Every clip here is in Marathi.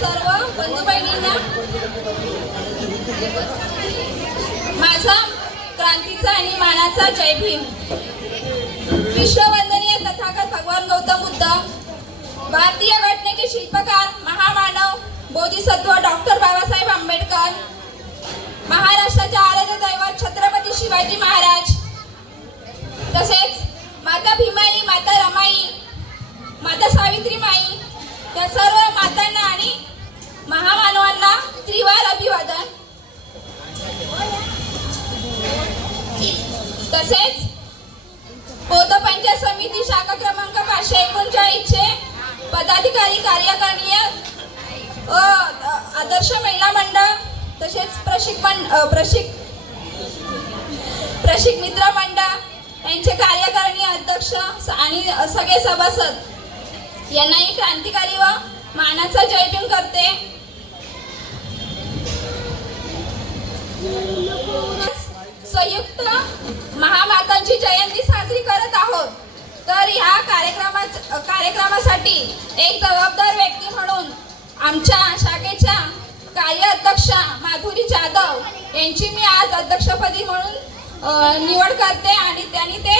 सर्व बंधू बहिणींना माझा क्रांतीचा आणि मानाचा जय भीम। विश्ववंदनीय तथागत भगवान गौतम बुद्ध, भारतीय घटनेचे शिल्पकार महामानव बोधिसत्व डॉक्टर बाबासाहेब आंबेडकर, महाराष्ट्राच्या आराध्य दैवत छत्रपती शिवाजी महाराज, तसेच माता भीमाई, माता रमाई, माता सावित्री माई या सर्व मातांना आणि महामानवांना त्रिवार अभिवादन। तसेच बौद्ध पंचायत समिती शाखा क्रमांक 539 चे पदाधिकारी, कार्यकारिणी, आदर्श महिला मंडळ, तसेच प्रशिक मित्र मंडळ यांचे कार्यकारिणी अध्यक्ष आणि सगळे सभासद यांनाही क्रांतिकारी व मानाचा जय भीम करते। संयुक्त महामातांची जयंती साजरी करत आहोत, तर ह्या कार्यक्रमासाठी एक जबाबदार व्यक्ती म्हणून आमच्या शाखेच्या कार्य अध्यक्षा माधुरी जाधव यांची मी आज अध्यक्षपदी म्हणून निवड करते आणि त्यांनी ते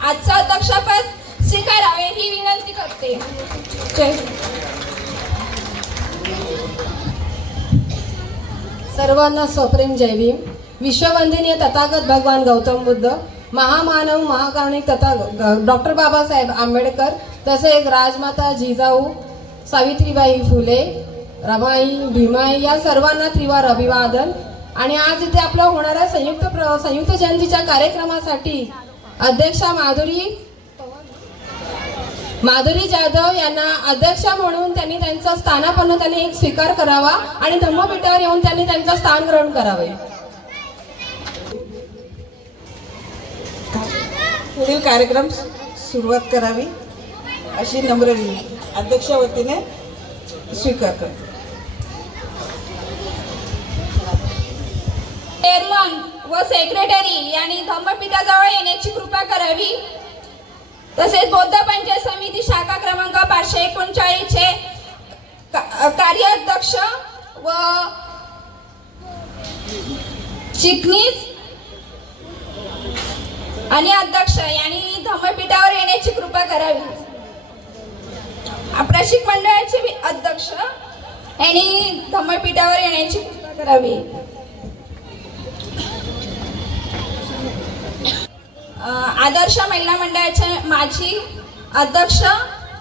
आजचं अध्यक्षपद स्वीकारावे ही विनंती करते। सर्वांना सप्रेम जय भीम। विश्ववंदनीय तथागत भगवान गौतम बुद्ध, महामानव महाकारुणिक डॉक्टर बाबासाहेब आंबेडकर, तसेच राजमाता जिजाऊ सावित्रीबाई फुले, रमाई, भीमाई या सर्वांना त्रिवार अभिवादन। आणि आज इथे आपला होणाऱ्या संयुक्त जयंतीच्या कार्यक्रमासाठी अध्यक्षा माधुरी जाधव यांना अध्यक्षा म्हणून त्यांनी त्यांचा स्थानापन्न त्यांनी एक स्वीकार करावा आणि धम्मपीठावर येऊन त्यांनी त्यांचा स्थान ग्रहण करावे। पुढील कार्यक्रम सुरुवात करावी अशी नम्र विनंती अध्यक्षा वतीने स्वीकार करतो। चेअरमन व सेक्रेटरी यांनी धम्मपीठाजवळ येण्याची कृपा करावी। तसेच बौद्ध पंचायत समिती शाखा क्रमांक 539 चे कार्याध्यक्ष व चिटणीस आणि अध्यक्ष यांनी धम्मपीठावर येण्याची कृपा करावी। प्रशिक मंडळाचे अध्यक्ष यांनी धम्मपीठावर येण्याची कृपा करावी। आदर्श महिला मंडळाचे माजी अध्यक्ष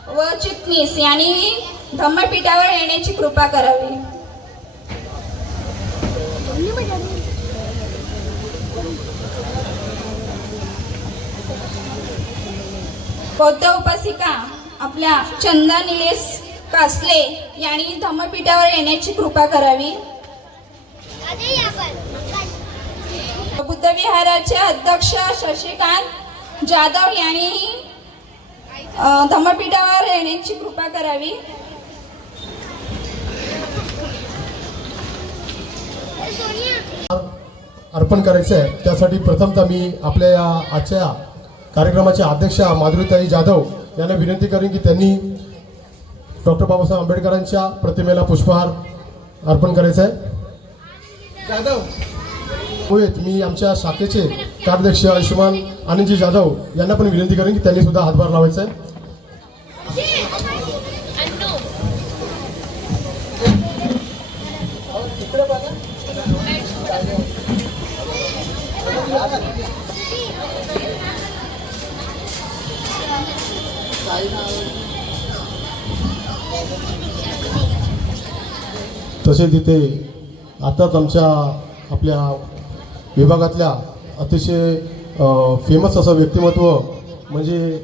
व चिटणीस यांनी धम्मपीठावर येण्याची कृपा करावी। बौद्ध उपासिका आपल्या चंदा निलेश कासले यांनी धम्मपीठावर येण्याची कृपा करावी। बुद्ध विहाराचे अध्यक्ष शशिकांत जाधव यांनी धम्मपीठावर येण्याची कृपा करावी। अर्पण करायचं आहे, त्यासाठी प्रथमतः मी आपल्या या आजच्या कार्यक्रमाच्या अध्यक्षा माधुरीताई जाधव यांना विनंती करेन की त्यांनी डॉक्टर बाबासाहेब आंबेडकरांच्या प्रतिमेला पुष्पहार अर्पण करायचं आहे। जाधव मी आमच्या शाखेचे कार्याध्यक्ष आयुष्यमान आनंदजी जाधव यांना पण विनंती करेन की त्यांनी सुद्धा हातभार लावायचा आहे। तसेच तिथे आताच आमच्या आपल्या विभागातल्या अतिशय फेमस असं व्यक्तिमत्व म्हणजे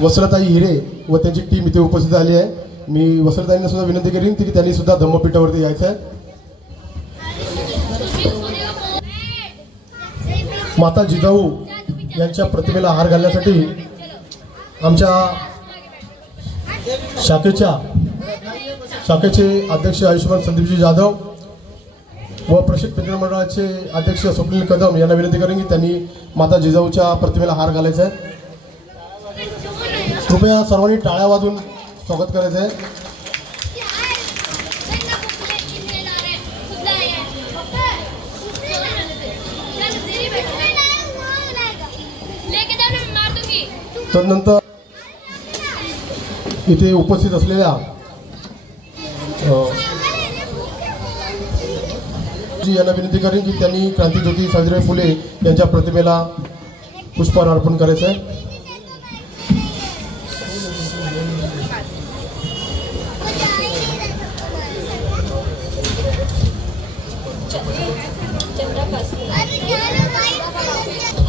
वस्त्रताई हिरे व त्यांची टीम इथे उपस्थित झाली आहे। मी वस्त्रताईंना सुद्धा विनंती करीन की त्यांनी सुद्धा धम्मपीठावरती यायचं आहे। माता जिजाऊ यांच्या प्रतिमेला हार घालण्यासाठी आमच्या शाखेचे अध्यक्ष आयुष्यमान संदीपजी जाधव व प्रशिक्षण मित्र मंडळाचे अध्यक्ष स्वप्नील कदम यांना विनंती करेन की त्यांनी माता जिजाऊच्या प्रतिमेला हार घालायचा आहे। कृपया सर्वांनी टाळ्या वाजवून स्वागत करायचं आहे। तदनंतर इथे उपस्थित असलेल्या यांना विनंती करेन की त्यांनी क्रांतीज्योती सावित्रीबाई फुले यांच्या प्रतिमेला पुष्पहार अर्पण करायचं आहे.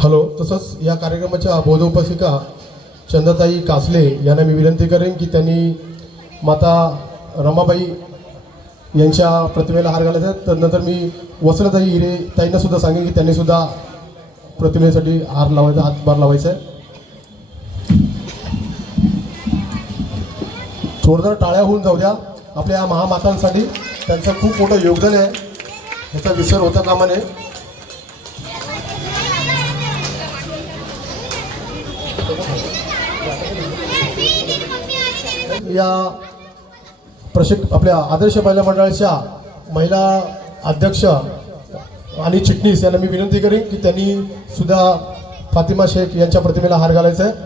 हॅलो. तसंच या कार्यक्रमाच्या बोधोपसिका चंदाताई कासले यांना मी विनंती करेन की त्यांनी माता रमाबाई यांच्या प्रतिमेला हार घालायचा आहे. त्यानंतर मी वसंतताई हिरे ताईंना सुद्धा सांगेन की त्यांनी सुद्धा प्रतिमेसाठी हार लावायचा, हातभार लावायचा आहे. जोरदार टाळ्या होऊन जाऊ द्या आपल्या या महामातांसाठी. त्यांचं खूप मोठं योगदान आहे, ह्याचा विसर होता कामा नये. या आपल्या आदर्श महिला मंडळाच्या महिला अध्यक्ष आणि चिटणीस यांना मी विनंती करेन की त्यांनी सुद्धा फातिमा शेख यांच्या प्रतिमेला हार घालायचा आहे.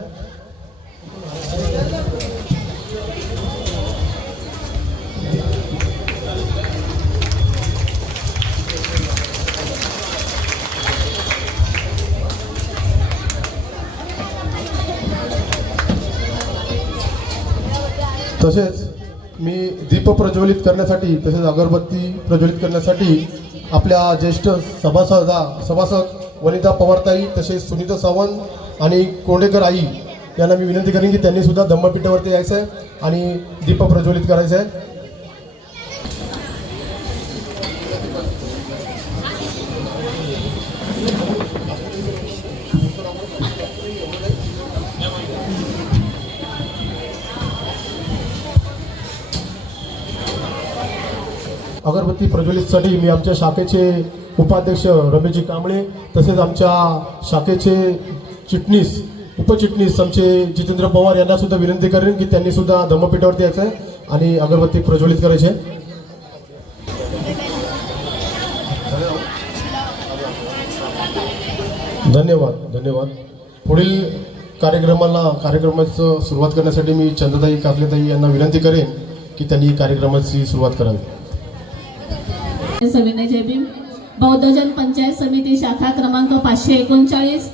तसेच मी दीप प्रज्वलित करण्यासाठी तसेच अगरबत्ती प्रज्वलित करण्यासाठी आपल्या ज्येष्ठ सभासद वनिता पवारताई तसेच सुनीता सावंत आणि कोंडेकर आई यांना मी विनंती करेन की त्यांनी सुद्धा धम्मपीठावरती यायचं आहे आणि दीप प्रज्वलित करायचं आहे. अगरबत्ती प्रज्वलितसाठी मी आमच्या शाखेचे उपाध्यक्ष रमेशजी कांबळे तसेच आमच्या शाखेचे उपचिटणीस आमचे जितेंद्र पवार यांना सुद्धा विनंती करेन की त्यांनी सुद्धा धम्मपीठावरती यायचं आहे आणि अगरबत्ती प्रज्वलित करायची आहे. धन्यवाद. पुढील कार्यक्रमाचं सुरुवात करण्यासाठी मी चंद्रताई काकलेताई यांना विनंती करेन की त्यांनी कार्यक्रमाची सुरुवात करावी. सविनय जय भीम. बौद्धजन पंचायत समिती शाखा क्रमांक 539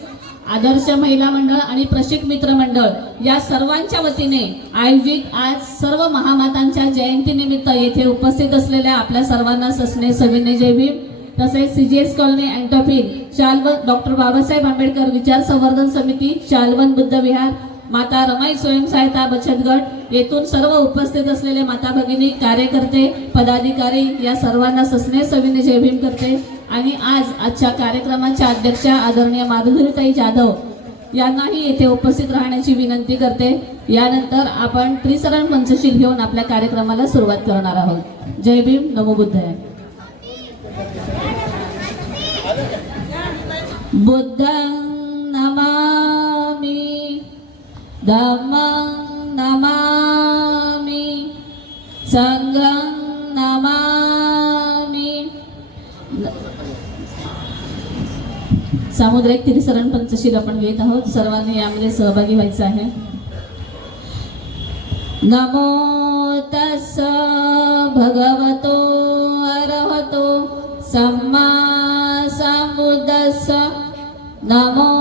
आदर्श महिला मंडळ आणि प्रशिक मित्र मंडळ या सर्वांच्या वतीने आयोजित आज सर्व महामातांच्या जयंतीनिमित्त येथे उपस्थित असलेल्या आपल्या सर्वांना सस्ने सविनय जय भीम. तसेच CGS कॉलनी अँटोफिल शालवन डॉक्टर बाबासाहेब आंबेडकर विचार संवर्धन समिती शालवन बुद्ध विहार माता रमाई स्वयंसहायता बचत गट येथून सर्व उपस्थित असलेले माता भगिनी कार्यकर्ते पदाधिकारी या सर्वांना सस्ने सविनय जय भीम करते. आणि आजच्या कार्यक्रमाच्या अध्यक्षा आदरणीय माधुरीताई जाधव यांनाही येथे उपस्थित राहण्याची विनंती करते. यानंतर आपण त्रिसरण पंचशील घेऊन आपल्या कार्यक्रमाला सुरुवात करणार आहोत. जय भीम. नमो बुद्धाय. बुद्धं नमामि धम्मं नमामि संघं नमामि. सामुदायिक त्रिसरण पंचशील आपण घेत आहोत. सर्वांनी यामध्ये सहभागी व्हायचं आहे. नमो तस्स भगवतो अरहतो सम्मा संबुद्धस्स. नमो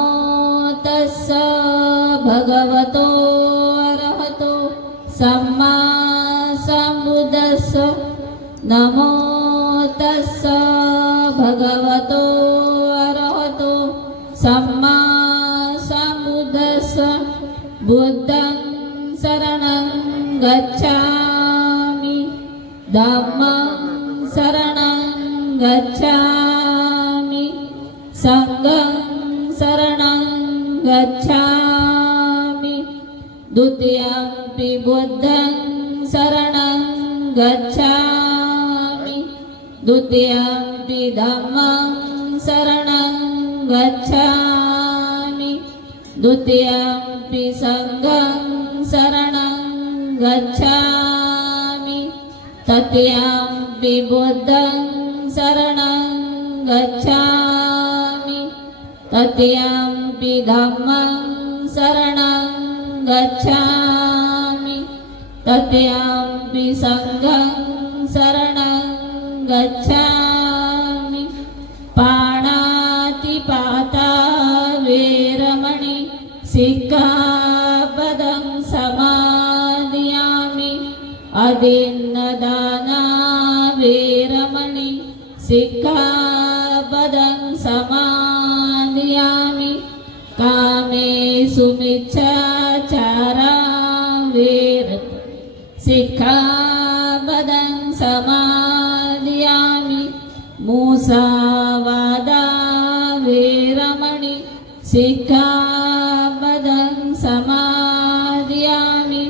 तस्स भगवतो अरहतो सम्मा संबुद्धस्स. नमो तस्स भगवतो अरहतो सम्मा संबुद्धस्स. बुद्धं शरणं गच्छामि धम्मं शरणं गच्छामि संघं शरणं गच्छामि. द्वितीयंपि बुद्धं शरणं गच्छामि. द्वितीयंपि धम्मं शरणं गच्छामि. द्वितीयंपि संघं शरणं गच्छामि. तृतीयंपि बुद्धं शरणं गच्छामि. तृतीयंपि धम्मं शरणं गच्छामि तत्यंपि संघं शरणं गच्छामि पाणातिपाता वेरमणि सिक्खापदं समादयामि अदिन्नदाना वेरमणि सिक्खापदं समादयामि कामेषु मिच्छाचारा वेर सिक्खापदं समादयामि मुसावादा वेरमणि सिक्खापदं समादयामि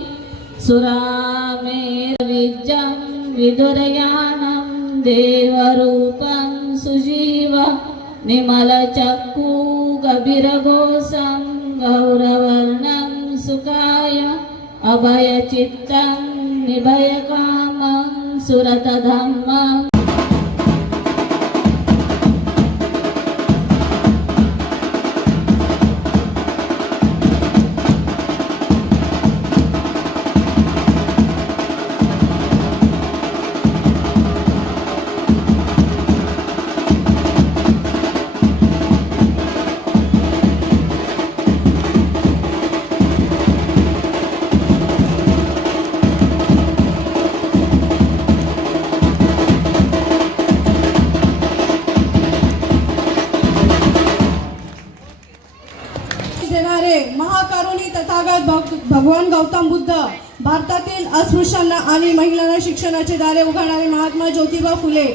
सुरामेरविज्जं विदुरयानं देवरूपं सुजीव निमलचक्षु गभीरघोषं गौरवर्णं सुखाय अभयचित्तं निभयकामं सुरतधम्मं देणारे महाकारुणी तथागत भगवान गौतम बुद्ध, भारतातील अस्पृश्यांना आणि महिलांना शिक्षणाचे दारे उघडणारे महात्मा ज्योतिबा फुले,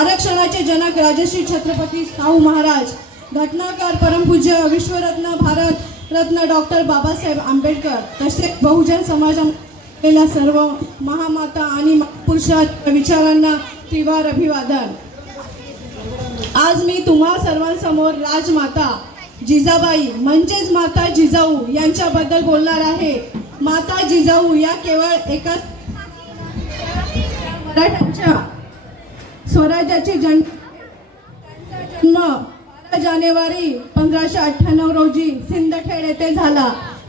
आरक्षणाचे जनक राजश्री छत्रपती शाहू महाराज, घटनाकार परमपूज्य विश्वरत्न भारतरत्न डॉक्टर बाबासाहेब आंबेडकर, तसेच बहुजन समाजाला सर्व महामाता आणि पुरुषांच्या विचारांना त्रिवार अभिवादन. आज मी तुम्हा सर्वांसमोर राजमाता जिजाबाई म्हणजेच माता जिजाऊ यांच्याबद्दल बोलणार आहे. माता जिजाऊ या केवळ एका मराठ्यांच्या स्वराज्याची जन्म 12 जानेवारी 1598 रोजी सिंदखेड येथे झाला.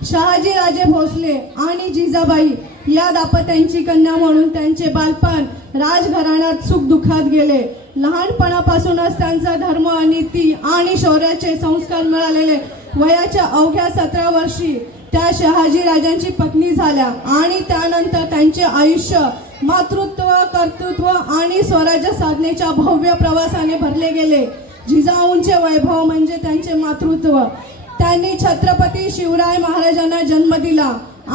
शहाजी राजे भोसले आणि जिजाबाई या दाम्पत्याची कन्या म्हणून त्यांचे बालपण राजघराण्यात सुखदुःखात गेले. लहानपणापासूनच त्यांचा धर्म, नीती आणि शौर्याचे संस्कार मिळालेले. वयाच्या अवघ्या 17 वर्षी त्या शहाजी राजांची पत्नी झाल्या आणि त्यानंतर त्यांचे आयुष्य मातृत्व, कर्तृत्व आणि स्वराज्य साधनेच्या भव्य प्रवासाने भरले गेले. जिजाऊंचे वैभव म्हणजे त्यांचे मातृत्व. त्यांनी छत्रपती शिवराय महाराजांना जन्म दिला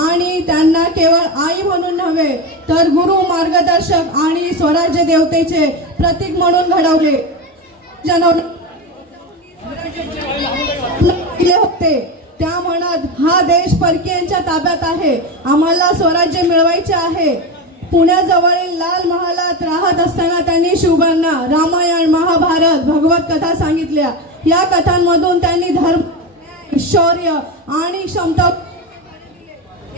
आणि त्यांना केवळ आई म्हणून नव्हे तर गुरु, मार्गदर्शक आणि स्वराज्य देवतेचे प्रतीक म्हणून घडवले होते. त्या म्हणत, हा देश परकीयांच्या ताब्यात आहे, आम्हाला स्वराज्य मिळवायचे आहे. पुण्याजवळील लाल महालात राहत असताना त्यांनी शिवबांना रामायण, महाभारत, भगवत कथा सांगितल्या. या कथांमधून त्यांनी धर्म, शौर्य आणि क्षमता.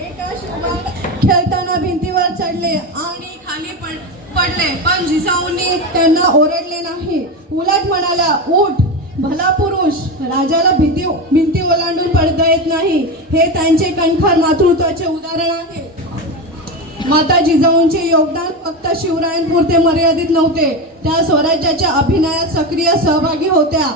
एका शिवबाग खेळताना भिंतीवर चढले आणि खाली पडले, पण जिजाऊंनी त्यांना ओरडले नाही. उलट म्हणाल्या, उठ भला पुरुष, राजाला भिंती ओलांडून पडता येत नाही. हे त्यांचे कणखर मातृत्वाचे उदाहरण आहे. माता जिजाऊंचे योगदान फक्त शिवरायांपुरते मर्यादित नव्हते, त्या स्वराज्याच्या अभियानात सक्रिय सहभागी होत्या.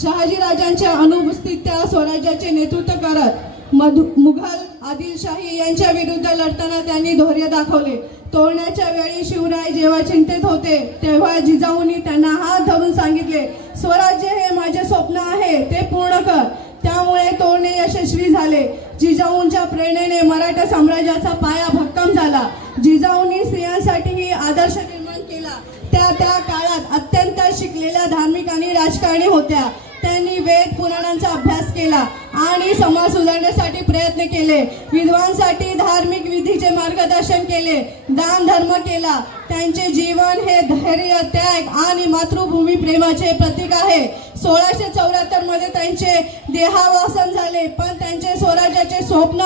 शहाजी राजांच्या अनुपस्थितीत त्या स्वराज्याचे नेतृत्व करत मुघल आदिलशाही यांच्या विरुद्ध लढताना त्यांनी धैर्य दाखवले. तोडण्याच्या वेळी शिवराय जेव्हा चिंतेत होते तेव्हा जिजाऊंनी त्यांना हात धरून सांगितले, स्वराज्य हे माझे स्वप्न आहे, ते पूर्ण कर. त्यामुळे तोडणे यशस्वी झाले. जिजाऊंच्या प्रेरणेने मराठा साम्राज्याचा पाया भक्कम झाला. जिजाऊंनी स्त्रियांसाठीही आदर्श निर्माण केला. त्या काळात अत्यंत शिकलेल्या धार्मिक आणि राजकारणी होत्या. त्यांनी वेद पुराणांचा अभ्यास केला आणि समाज सुधारण्यासाठी प्रयत्न केले. विधवांसाठी धार्मिक विधीचे मार्गदर्शन केले, दान धर्म केला. त्यांचे जीवन हे धैर्य, त्याग आणि मातृभूमी प्रेमाचे प्रतीक आहे. 1674 मध्ये त्यांचे देहावसान झाले, पण त्यांचे स्वराज्याचे स्वप्न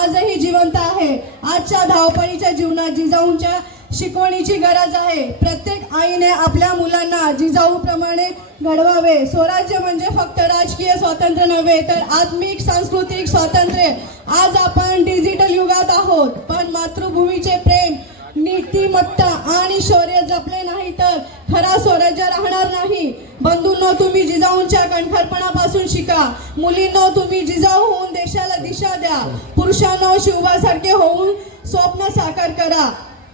आजही जिवंत आहे. आजच्या धावपळीच्या जीवनात जिजाऊंच्या शिकवणीची गरज आहे. प्रत्येक आईने आपल्या मुलांना जिजाऊप्रमाणे घडवावे. स्वराज्य म्हणजे फक्त राजकीय स्वातंत्र्य नव्हे तर आत्मिक सांस्कृतिक स्वातंत्र्य. आज आपण डिजिटल युगात आहोत, पण मातृभूमीचे प्रेम, नीतिमत्ता आणि शौर्य जपले नाही तर खरा स्वराज्य राहणार नाही. बंधूंनो, तुम्ही जिजाऊंच्या कणखरपणापासून शिका. मुलींनो, तुम्ही जिजाऊ होऊन देशाला दिशा द्या. पुरुषांनो, शिवबासारखे होऊन स्वप्न साकार करा.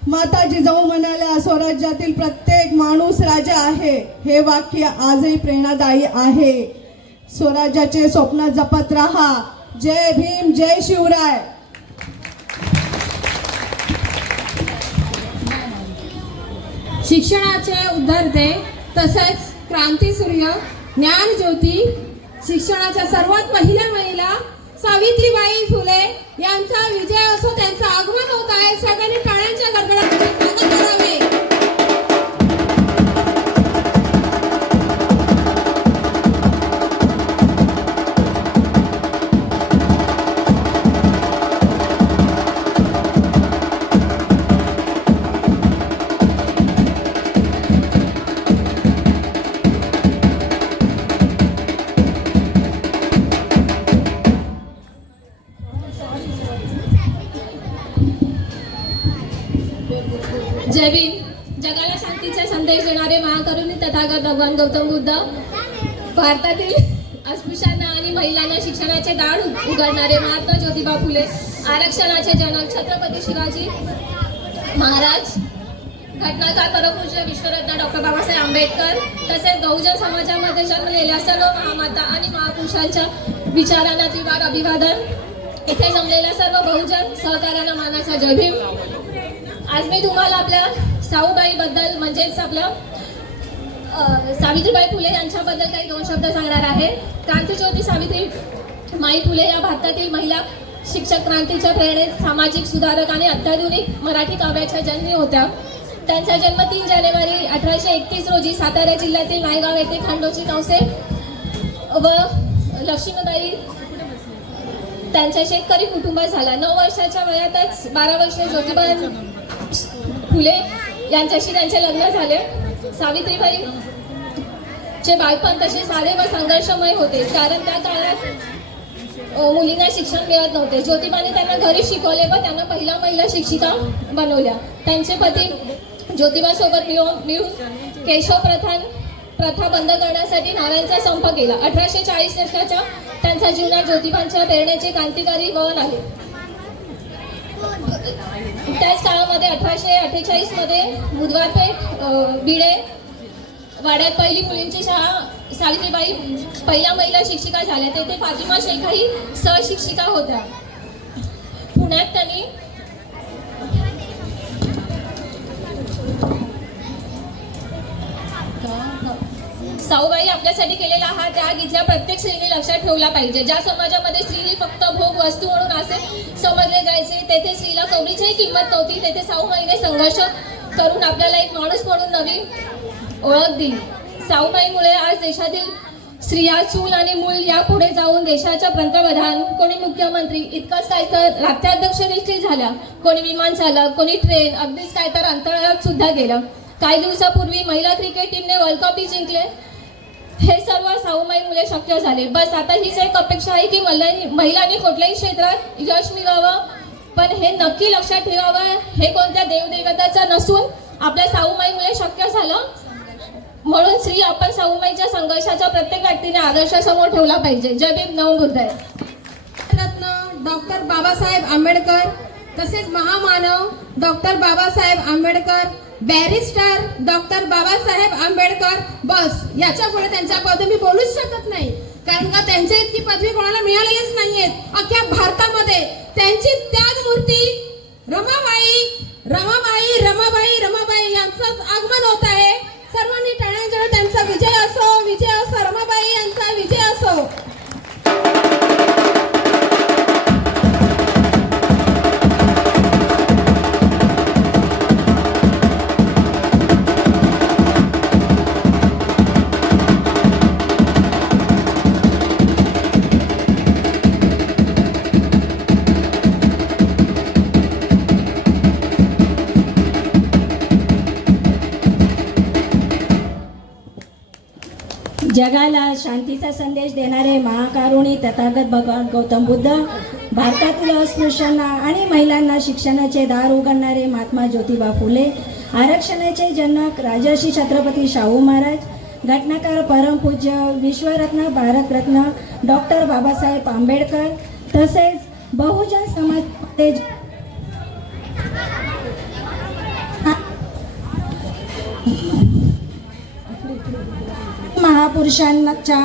माता जिजाऊ म्हणाल्या, स्वराज्यातील प्रत्येक माणूस राजा आहे. हे वाक्य आजही प्रेरणादायी आहे. स्वराज्याचे स्वप्न जपत राहा. जय भीम, जय शिवराय. शिक्षणाचे उद्धरते तसेच क्रांतीसूर्य ज्ञानज्योती शिक्षणाच्या सर्वात पहिल्या महिला सावित्रीबाई फुले यांचा विजय असो, त्यांचं आगमन होत आहे. सगळ्यांनी टाळ्यांच्या गडगडाटाने स्वागत करावे. जय भीम. जगाला शांतीचा संदेश देणारे महाकरुणी तथागत भगवान गौतम बुद्ध, भारतातील अस्पृश्यांना आणि महिलांना शिक्षणाचे दार उघडणारे महात्मा ज्योतिबा फुले, आरक्षणाचे जनक छत्रपती शिवाजी महाराज, घटनाकार परमपूज्य विश्वरत्न डॉक्टर बाबासाहेब आंबेडकर, तसेच बहुजन समाजामध्ये जन्मलेल्या सर्व महामाता आणि महापुरुषांच्या विचारांना त्रिवार अभिवादन. इथे जमलेल्या सर्व बहुजन सहकार्यांना मानाचा जय भीम. आज मी तुम्हाला आपल्या साऊबाई बद्दल म्हणजेच आपल्या सावित्रीबाई फुले यांच्याबद्दल काही दोन शब्द सांगणार आहे. क्रांतीज्योती सावित्रीबाई फुले या भारतातील महिला शिक्षक क्रांतीच्या प्रेरणेत सामाजिक सुधारक आणि अत्याधुनिक मराठी काव्याच्या जननी होत्या. त्यांचा जन्म 3 जानेवारी 1831 रोजी सातारा जिल्ह्यातील नायगाव येथे खंडोजी नवसे व लक्ष्मीबाई त्यांच्या शेतकरी कुटुंबात झाला. 9 वर्षाच्या वयातच 12 वर्षे ज्योतिबा फुले यांच्याशी त्यांचे लग्न झाले. सावित्रीबाई चे बालपण तसे साधे व संघर्षमय होते, कारण त्या काळात मुलींना शिक्षण मिळत नव्हते. ज्योतिबाने त्यांना घरी शिकवले व त्यांना पहिला महिला शिक्षिका बनवल्या. त्यांचे पती ज्योतिबासोबत मिळून केशव प्रथा बंद करण्यासाठी नारायणचा संप केला. 1840 दशकाच्या त्यांच्या जीवनात ज्योतिबांच्या प्रेरणेचे क्रांतिकारी वळण आले. त्याच काळामध्ये 1848 मध्ये बुधवारपेठ बिडे वाड्यात पहिली मुलींची शाळा सावित्रीबाई पहिल्या महिला शिक्षिका झाल्या. तेथे फातिमा शेख ही सहशिक्षिका होत्या. पुण्यात त्यांनी साऊबाई आपल्यासाठी केलेला हा त्याग इथल्या प्रत्येक स्त्रीने लक्षात ठेवला पाहिजे. ज्या समाजामध्ये स्त्री ही फक्त भोग वस्तू म्हणून असे समजले जायचे, तेथे स्त्रीला कवडीचीही किंमत नव्हती. तेथे साऊबाईने संघर्ष करून आपल्याला एक माणूस म्हणून नवी ओळख दिली. साऊबाईमुळे आज देशातील स्त्रिया चूल आणि मूल या पुढे जाऊन देशाच्या पंतप्रधान, कोणी मुख्यमंत्री, इतकंच काय तर राज्याध्यक्ष देखील झाल्या. कोणी विमान चालक, कोणी ट्रेन, अगदीच काय तर अंतराळात सुद्धा गेलं. काही दिवसापूर्वी महिला क्रिकेट टीमने वर्ल्ड कपही जिंकले. हे सर्व साऊबाईमुळे शक्य झाले. बस आता हीच एक अपेक्षा आहे की महिलांनी कुठल्याही क्षेत्रात यश मिळवावं, पण हे नक्की लक्षात ठेवावं, हे कोणत्या देवदैवताचं नसून आपल्या साऊबाईमुळे शक्य झालं. म्हणून श्री आपण साऊबाईच्या संघर्षाचा प्रत्येक व्यक्तीने आदर्शासमोर ठेवला पाहिजे. जय भीम, नवबुद्धाय. रत्न डॉक्टर बाबासाहेब आंबेडकर, तसेच महामानव doctor Babasaheb Ambedkar, barrister doctor Babasaheb Ambedkar, बस याच्या पुढे त्यांच्याबद्दल मी बोलूच शकत नाही, कारण का त्यांच्या इतकी पदवी कोणाला मिळालेलीच नाहीयेत अख्ख्या भारतामध्ये. त्यांची त्यागमूर्ती रमाबाई रमाबाई रमाबाई रमाबाई यांचं आगमन होत आहे. सर्वांनी टाळ्यांच्या त्यांचा विजय असो, विजय असो, रमाबाई यांचा विजय असो. जगाला शांतीचा संदेश देणारे महाकारुणी तथागत भगवान गौतम बुद्ध, भारतातील अस्पृश्यांना आणि महिलांना शिक्षणाचे दार उघडणारे महात्मा ज्योतिबा फुले, आरक्षणाचे जनक राजर्षी छत्रपती शाहू महाराज, घटनाकार परमपूज्य विश्वरत्न भारतरत्न डॉक्टर बाबासाहेब आंबेडकर, तसेच बहुजन समाज महापुरुषांच्या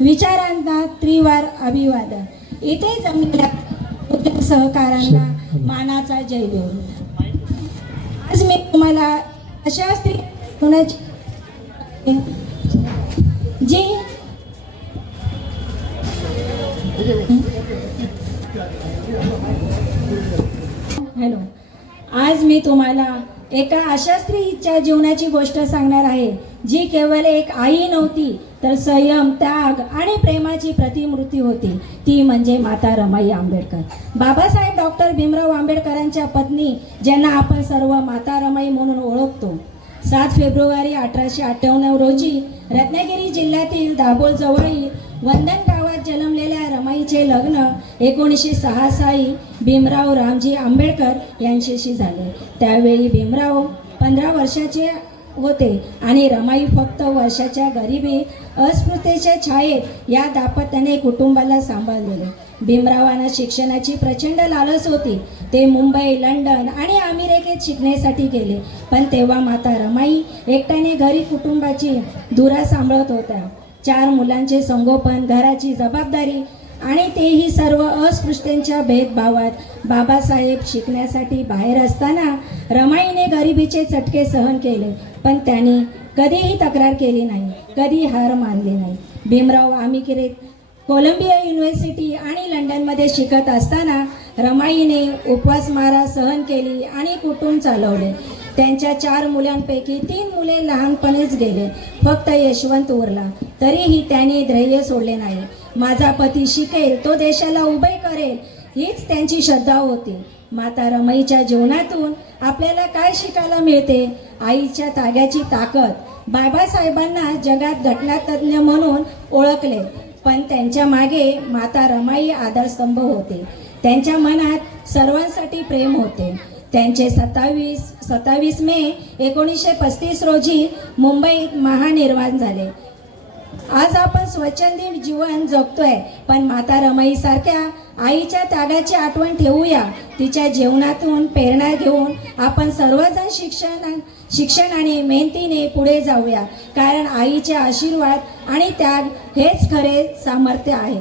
विचारांना त्रिवार अभिवादन. इथे जमलेल्या सहकारांना मानाचा जय देऊ. आज मी तुम्हाला अशा स्त्री होण्याची जी हॅलो आज मी तुम्हाला एका अशा स्त्रीच्या जीवनाची गोष्ट सांगणार आहे जी केवळ एक आई नव्हती तर संयम, त्याग आणि प्रेमाची प्रतिमूर्ती होती. ती म्हणजे माता रमाई आंबेडकर. बाबासाहेब डॉक्टर भीमराव आंबेडकरांच्या पत्नी, ज्यांना आपण सर्व माता रमाई म्हणून ओळखतो. 7 फेब्रुवारी 1898 रोजी रत्नागिरी जिल्ह्यातील दाभोळजवळील वंदन गावात जन्मलेल्या रमाईचे लग्न 1906 साली भीमराव रामजी आंबेडकर यांच्याशी झाले. त्यावेळी भीमराव 15 वर्षाचे होते आणि रमाई फक्त वर्षाच्या गरिबी अस्पृश्यतेच्या छायेत या दाम्पत्याने कुटुंबाला सांभाळलेले. भीमरावांना शिक्षणाची प्रचंड लालच होती. ते मुंबई, लंडन आणि अमेरिकेत शिकण्यासाठी गेले, पण तेव्हा माता रमाई एकट्याने घरी कुटुंबाची धुरा सांभाळत होत्या. 4 मुलांचे संगोपन, घराची जबाबदारी आणि तेही सर्व अस्पृश्यतेच्या भेदभावात बाबासाहेब शिकण्यासाठी बाहेर असताना रमाईने गरिबीचे चटके सहन केले, पण त्यांनी कधीही तक्रार केली नाही, कधी हार मानली नाही. भीमराव अमेरिकेत कोलंबिया युनिव्हर्सिटी आणि लंडनमध्ये शिकत असताना रमाईने उपवासमारा सहन केली आणि कुटुंब चालवले. त्यांच्या 4 मुलांपैकी 3 मुले लहानपणीच गेले, फक्त यशवंत उरला. तरीही त्यांनी धैर्य सोडले नाही. माझा पती शिकेल, तो देशाला उभे करेल, हीच त्यांची श्रद्धा होती. माता रमाईच्या जीवनातून आपल्याला काय शिकायला मिळते? आईच्या त्यागाची ताकद. बाबासाहेबांना जगात घटनातज्ञ म्हणून ओळखले, पण त्यांच्या मागे माता रमाई आधारस्तंभ होते. त्यांच्या मनात सर्वांसाठी प्रेम होते. त्यांचे 27 मे 1935 रोजी मुंबईत महानिर्वाण झाले. आज आपण स्वच्छंदी जीवन जगतोय, पण माता रमाई सारख्या आईच्या त्यागाची आठवण ठेवूया. तिच्या जीवनातून प्रेरणा घेऊन आपण सर्वजण शिक्षण आणि मेहनतीने पुढे जाऊया, कारण आईचे आशीर्वाद आणि त्याग हेच खरे सामर्थ्य आहे.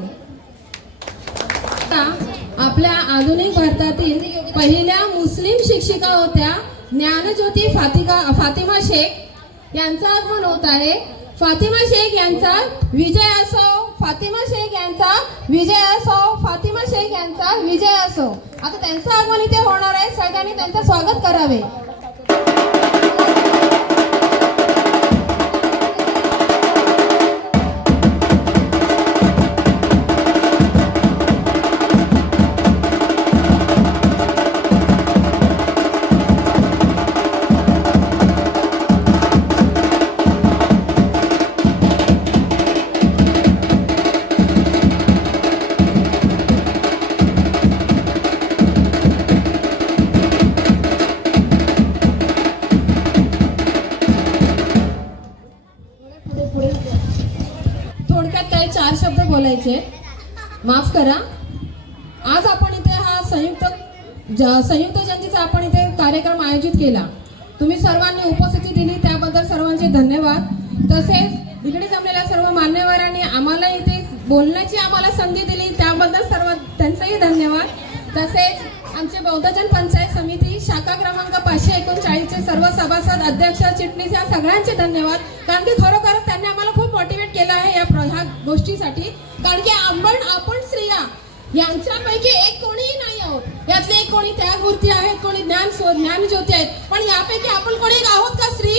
आपल्या आधुनिक भारतातील पहिल्या मुस्लिम शिक्षिका होत्या ज्ञानज्योती फातिमा शेख यांचा आगमन होत आहे. फातिमा शेख यांचा विजय असो, फातिमा शेख यांचा विजय असो, फातिमा शेख यांचा विजय असो. आता त्यांचं आगमन इथे होणार आहे, सगळ्यांनी त्यांचं स्वागत करावे. थोडक्यात काही 4 शब्द बोलायचे, माफ करा. आज आपण इथे हा संयुक्त जयंतीचा आपण इथे कार्यक्रम आयोजित केला. तुम्ही सर्वांनी उपस्थिती दिली त्याबद्दल सर्वांचे धन्यवाद. तसेच इकडे जमलेल्या सर्व मान्यवरांनी आम्हाला इथे बोलण्याची संधी दिली त्याबद्दल त्यांचेही धन्यवाद. तसेच आमचे बौद्धजन पंचायत समिती शाखा क्रमांक 539 चे सर्व सभासद, अध्यक्ष, चिटणीस या सगळ्यांचे धन्यवाद, कारण की खरोखरच त्यांनी आम्हाला खूप मोटिवेट केलं आहे ह्या गोष्टीसाठी. कारण की आपण स्त्रिया यांच्यापैकी एक कोणीही नाही आहोत. यातले एक कोणी त्यागमूर्ती आहेत, कोणी ज्ञानज्योती आहेत, पण यापैकी आपण कोणी आहोत का स्त्री?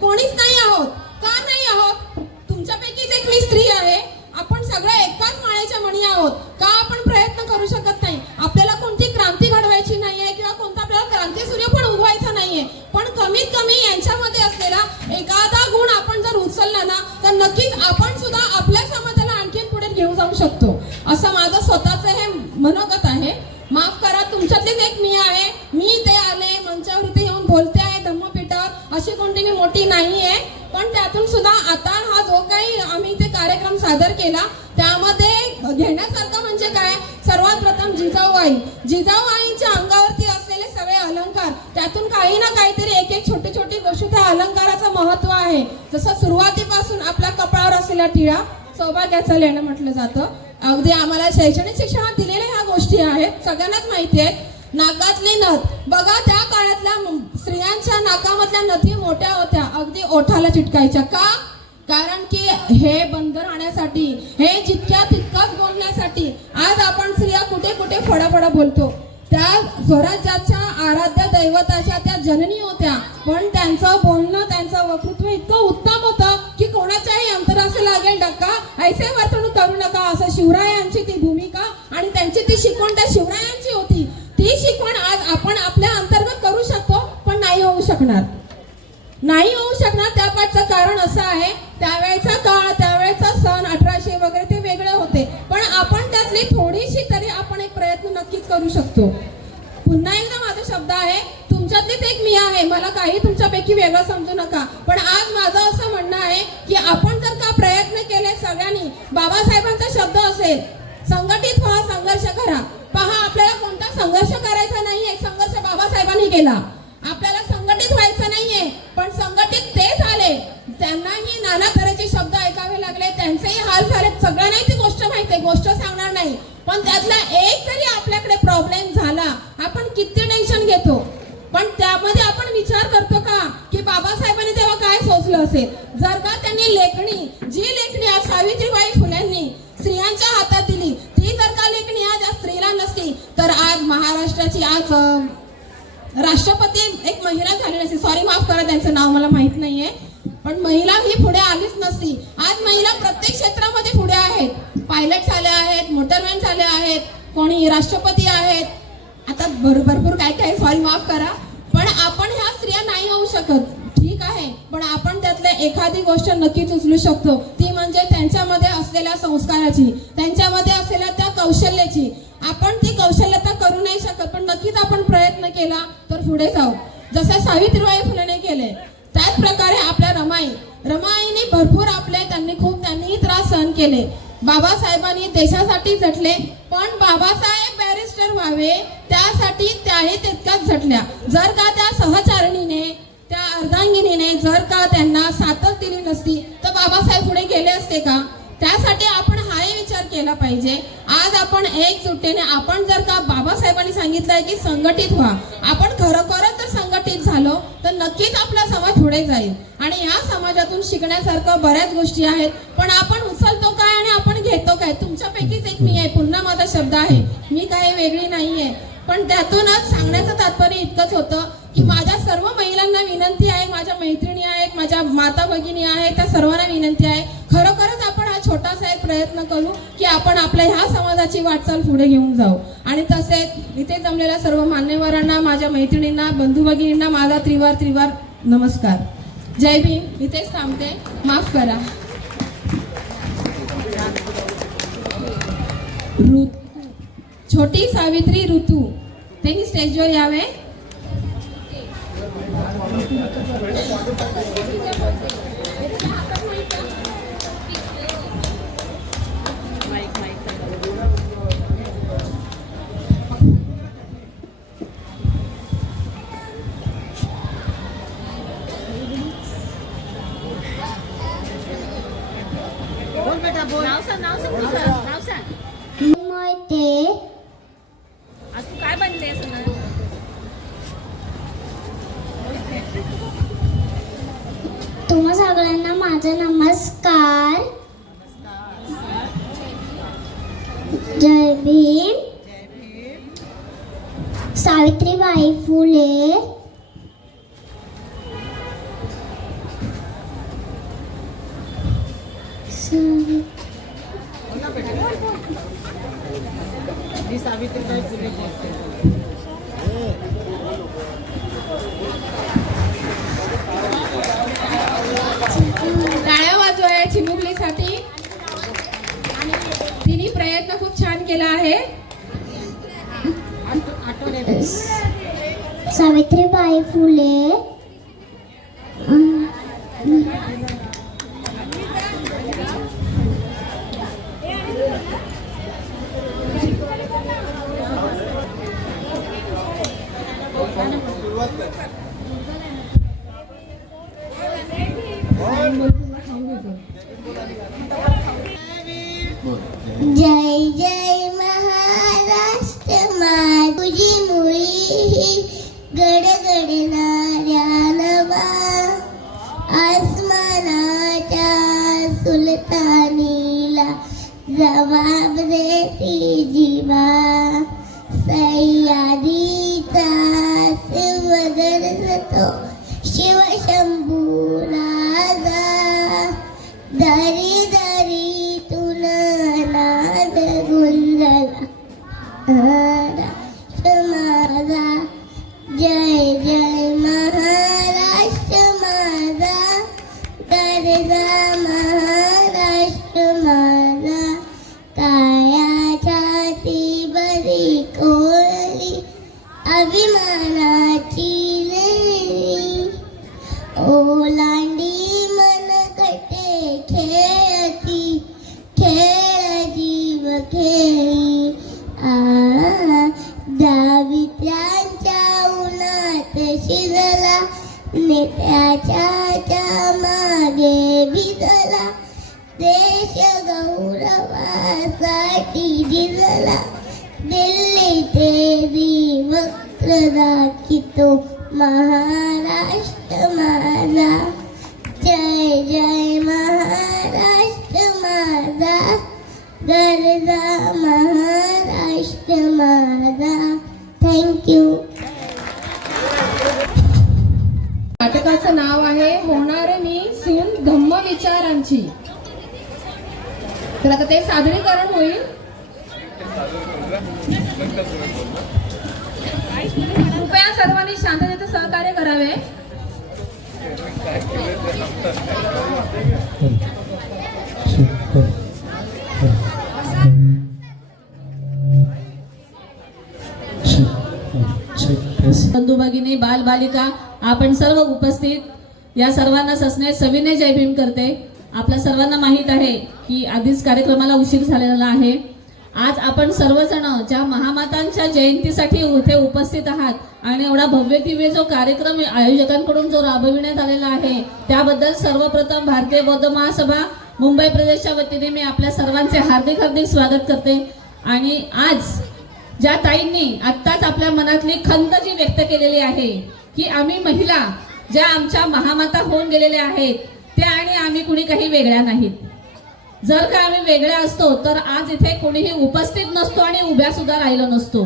कोणीच नाही आहोत. का नाही आहोत? तुमच्यापैकीच एक मी स्त्री आहे. आपण सगळे एकाच माळेच्या मणी आहोत. का आपण प्रयत्न करू शकत नाही? आपल्याला कोणती क्रांती घडवायची नाहीये किंवा कोणता आपल्याला क्रांतीसूर्य पण उगवायचा नाहीये, पण कमीत कमी यांच्यामध्ये असलेला एखादा गुण आपण जर उचलला ना तर नक्कीच आपण सुद्धा मनोगत आहे. माफ करा, तुमच्यातलीच एक मी आहे. मी इथे आले, मंचावर इथे येऊन बोलते आहे धम्मपीठावर, अशी कोणती मी मोठी नाही आहे. पण त्यातून सुद्धा आता हा जो काही आम्ही इथे कार्यक्रम सादर केला त्यामध्ये घेण्यासारखं म्हणजे काय, सर्वात प्रथम जिजाऊ आईच्या अंगावरती असलेले सगळे अलंकार, त्यातून काही ना काहीतरी एक एक छोटी छोटी गोष्ट त्या अलंकाराचं महत्त्व आहे. जसं सुरुवातीपासून आपल्या कपाळावर असलेला टिळा सौभाग्याचं लेणं म्हटलं जातं. अगदी आम्हाला शैक्षणिक शिक्षणात दिलेल्या ह्या गोष्टी आहेत, सगळ्यांनाच माहिती आहेत. नाकातली नथ बघा, त्या काळातल्या स्त्रियांच्या नाकामधल्या नथी मोठ्या होत्या, अगदी ओठाला चिटकायच्या. का? कारण की हे बंद राहण्यासाठी, हे जितक्या तितकाच बोलण्यासाठी. आज आपण स्त्रिया कुठे कुठे फडाफडा बोलतो. त्या स्वराज्याच्या आराध्य दैवताच्या त्या जननी होत्या, पण त्यांचं बोलणं, त्यांचं वक्तृत्व इतकं उत्तम होतं की कोणाच्याही अंतरासे लागेल धक्का, ऐसे वर्तणूक करू नका, असं शिवरायांची ती भूमिका आणि त्यांची ती शिकवण त्या शिवरायांची होती. ती शिकवण आज आपण आपल्या अंतर्गत करू शकतो, पण नाही होऊ शकणार. त्यापाठचं कारण असं आहे, त्यावेळेचा काळ, त्यावेळेचा सण 1800 वगैरे ते वेगळे होते, पण आपण त्यातली थोडीशी तरी आपण एक प्रयत्न नक्कीच करू शकतो. पुन्हा एकदा माझा शब्द आहे, तुमच्यातलीच एक मी आहे, मला काही तुमच्यापैकी वेगळं समजू नका. पण आज माझं असं म्हणणं आहे की आपण जर का प्रयत्न केले सगळ्यांनी, बाबासाहेबांचा शब्द असेल, संघटित व्हा, संघर्ष करा. पहा, आपल्याला कोणता संघर्ष करायचा नाहीये, संघर्ष बाबासाहेबांनी केला. आपल्याला संघटित व्हायचं नाहीये, पण संघटित ते झाले. त्यांनाही नाना तऱ्हेचे शब्द ऐकावे लागले, त्यांचेही हाल झाले. सगळ्यांनाही ती गोष्ट माहिती आहे, गोष्ट सांगणार नाही. पण त्यातला एक जरी आपल्याकडे प्रॉब्लेम झाला, आपण किती टेन्शन घेतो. पण त्यामध्ये आपण विचार करतो का की बाबासाहेबांनी तेव्हा काय सोचलं असेल. जर का त्यांनी जी लेखणी आज सावित्रीबाई फुलेंनी स्त्रियांच्या हातात दिली, ती जर का लेखणी आज या स्त्रीला नसती, तर आज महाराष्ट्राची आज राष्ट्रपती एक महिला झाली नसती. सॉरी, माफ करा, त्यांचं नाव मला माहित नाहीये, पण महिला ही पुढे आलीच नसती. आज महिला प्रत्येक क्षेत्रामध्ये पुढे आहेत. पायलट झाल्या आहेत, मोटरमॅन झाल्या आहेत, कोणी राष्ट्रपती आहेत, आता भरपूर काय काय. सॉरी, माफ करा, पण आपण ह्या स्त्रिया नाही होऊ शकत, ठीक आहे, पण आपण त्यातल्या एखादी गोष्ट नक्कीच उचलू शकतो. ती म्हणजे त्यांच्यामध्ये असलेल्या संस्काराची, त्यांच्यामध्ये असलेल्या त्या कौशल्याची. आपण ती कौशल्यता करू नाही शकत, पण नक्कीच आपण प्रयत्न केला तर पुढे जाऊ. जसं सावित्रीबाई फुलेने केले, त्याच प्रकारे आपल्या रमाईने भरपूर त्यांनी त्रास सहन केले. बाबासाहेबांनी देशासाठी झटले, पण बाबासाहेब बॅरिस्टर व्हावे त्यासाठी त्याही तितक्याच झटल्या. जर का त्या सहचारिणीने, त्या अर्धांगिनीने जर का त्यांना साथच दिली नसती, तर बाबासाहेब पुढे गेले असते का? त्यासाठी आपण हाही विचार केला पाहिजे. आज आपण एकजुटीने, आपण जर का बाबासाहेबांनी सांगितलंय की संघटित व्हा, आपण खरोखरच जर संघटित झालो तर नक्कीच आपला समाज पुढे जाईल. आणि या समाजातून शिकण्यासारखं बऱ्याच गोष्टी आहेत, पण आपण उचलतो काय आणि आपण घेतो काय? तुमच्यापैकीच एक मी आहे, पुन्हा माझा शब्द आहे, मी काही वेगळी नाहीये. पण त्यातूनच सांगण्याचं तात्पर्य इतकंच होतं की माझ्या सर्व महिलांना विनंती आहे, माझ्या मैत्रिणी आहेत, माझ्या माता भगिनी आहेत, त्या सर्वांना विनंती आहे, खरोखरच आपण हा छोटासा एक प्रयत्न करू की आपण आपल्या ह्या समाजाची वाटचाल पुढे घेऊन जाऊ. आणि तसेच इथे जमलेल्या सर्व मान्यवरांना, माझ्या मैत्रिणींना, बंधू भगिनींना माझा त्रिवार नमस्कार. जय भीम. इथेच थांबते, माफ करा. छोटी सावित्री ऋतू, त्यांनी स्टेजवर यावे. आज तू काय बनले तुम्हा सगळ्यांना माझा नमस्कार. जय भीम. सावित्रीबाई फुले सावित्रीबाई फुले. टाळ्या वाजवाया चिमुकलीसाठी. आणि तिने प्रयत्न खूप छान केला आहे. सावित्रीबाई फुले जय जय महाराष्ट्र मा तुझी मुळी गडगडणाऱ्या नवा आसमानाच्या सुलतानीला जबाब देती जीवा सह्याद्रीचा सिंह गरजतो शिवशंभू राजा दरी दरी तुला नाद गुंजला राष्ट्र माझा जय जय महाराष्ट्र माझा गरजा महाराष्ट्र माझा काया छाती बरी कोळी अभिमानाची लेणी ओलांडी मन कटे खेळती खेळ जीव खेळी दावित्र्यांच्या उन्हात शिजला नेत्याच्या मागे भिजला देश गौरवासाठी झिजला दिल्ली ते वक्र दाखितो महाराष्ट्र माझा जय जय महाराष्ट्र माझा गरजा महाराष्ट्र माझा थँक्यू. नाटकाचं नाव आहे होणार मी सून धम्म विचारांची. तर आता ते सादरीकरण होईल. कृपया सर्वांनी शांततेचं सहकार्य करावे. बंधू भगिनी बाल बालिका आपण सर्व उपस्थित या सर्वांना ससने सविनय जय भीम करते. आपल्या सर्वांना माहीत आहे की आधीच कार्यक्रमाला उशीर झालेला आहे. आज आपण सर्वजण ज्या महामातांच्या जयंतीसाठी इथे उपस्थित आहात आणि एवढा भव्य दिव्य जो कार्यक्रम आयोजकांकडून जो राबविण्यात आलेला आहे त्याबद्दल सर्वप्रथम भारतीय बौद्ध महासभा मुंबई प्रदेशच्या वतीने मी आपल्या सर्वांचे हार्दिक हार्दिक स्वागत करते. आणि आज ज्या ताईंनी आत्ताच आपल्या मनातली खंत जी व्यक्त केलेली आहे की आम्ही महिला ज्या आमच्या महामाता होऊन गेलेल्या आहेत त्या आणि आम्ही कुणी काही वेगळ्या नाहीत. जर का आम्ही वेगळ्या असतो तर आज इथे कोणीही उपस्थित नसतो आणि उभ्या सुद्धा राहिलो नसतो.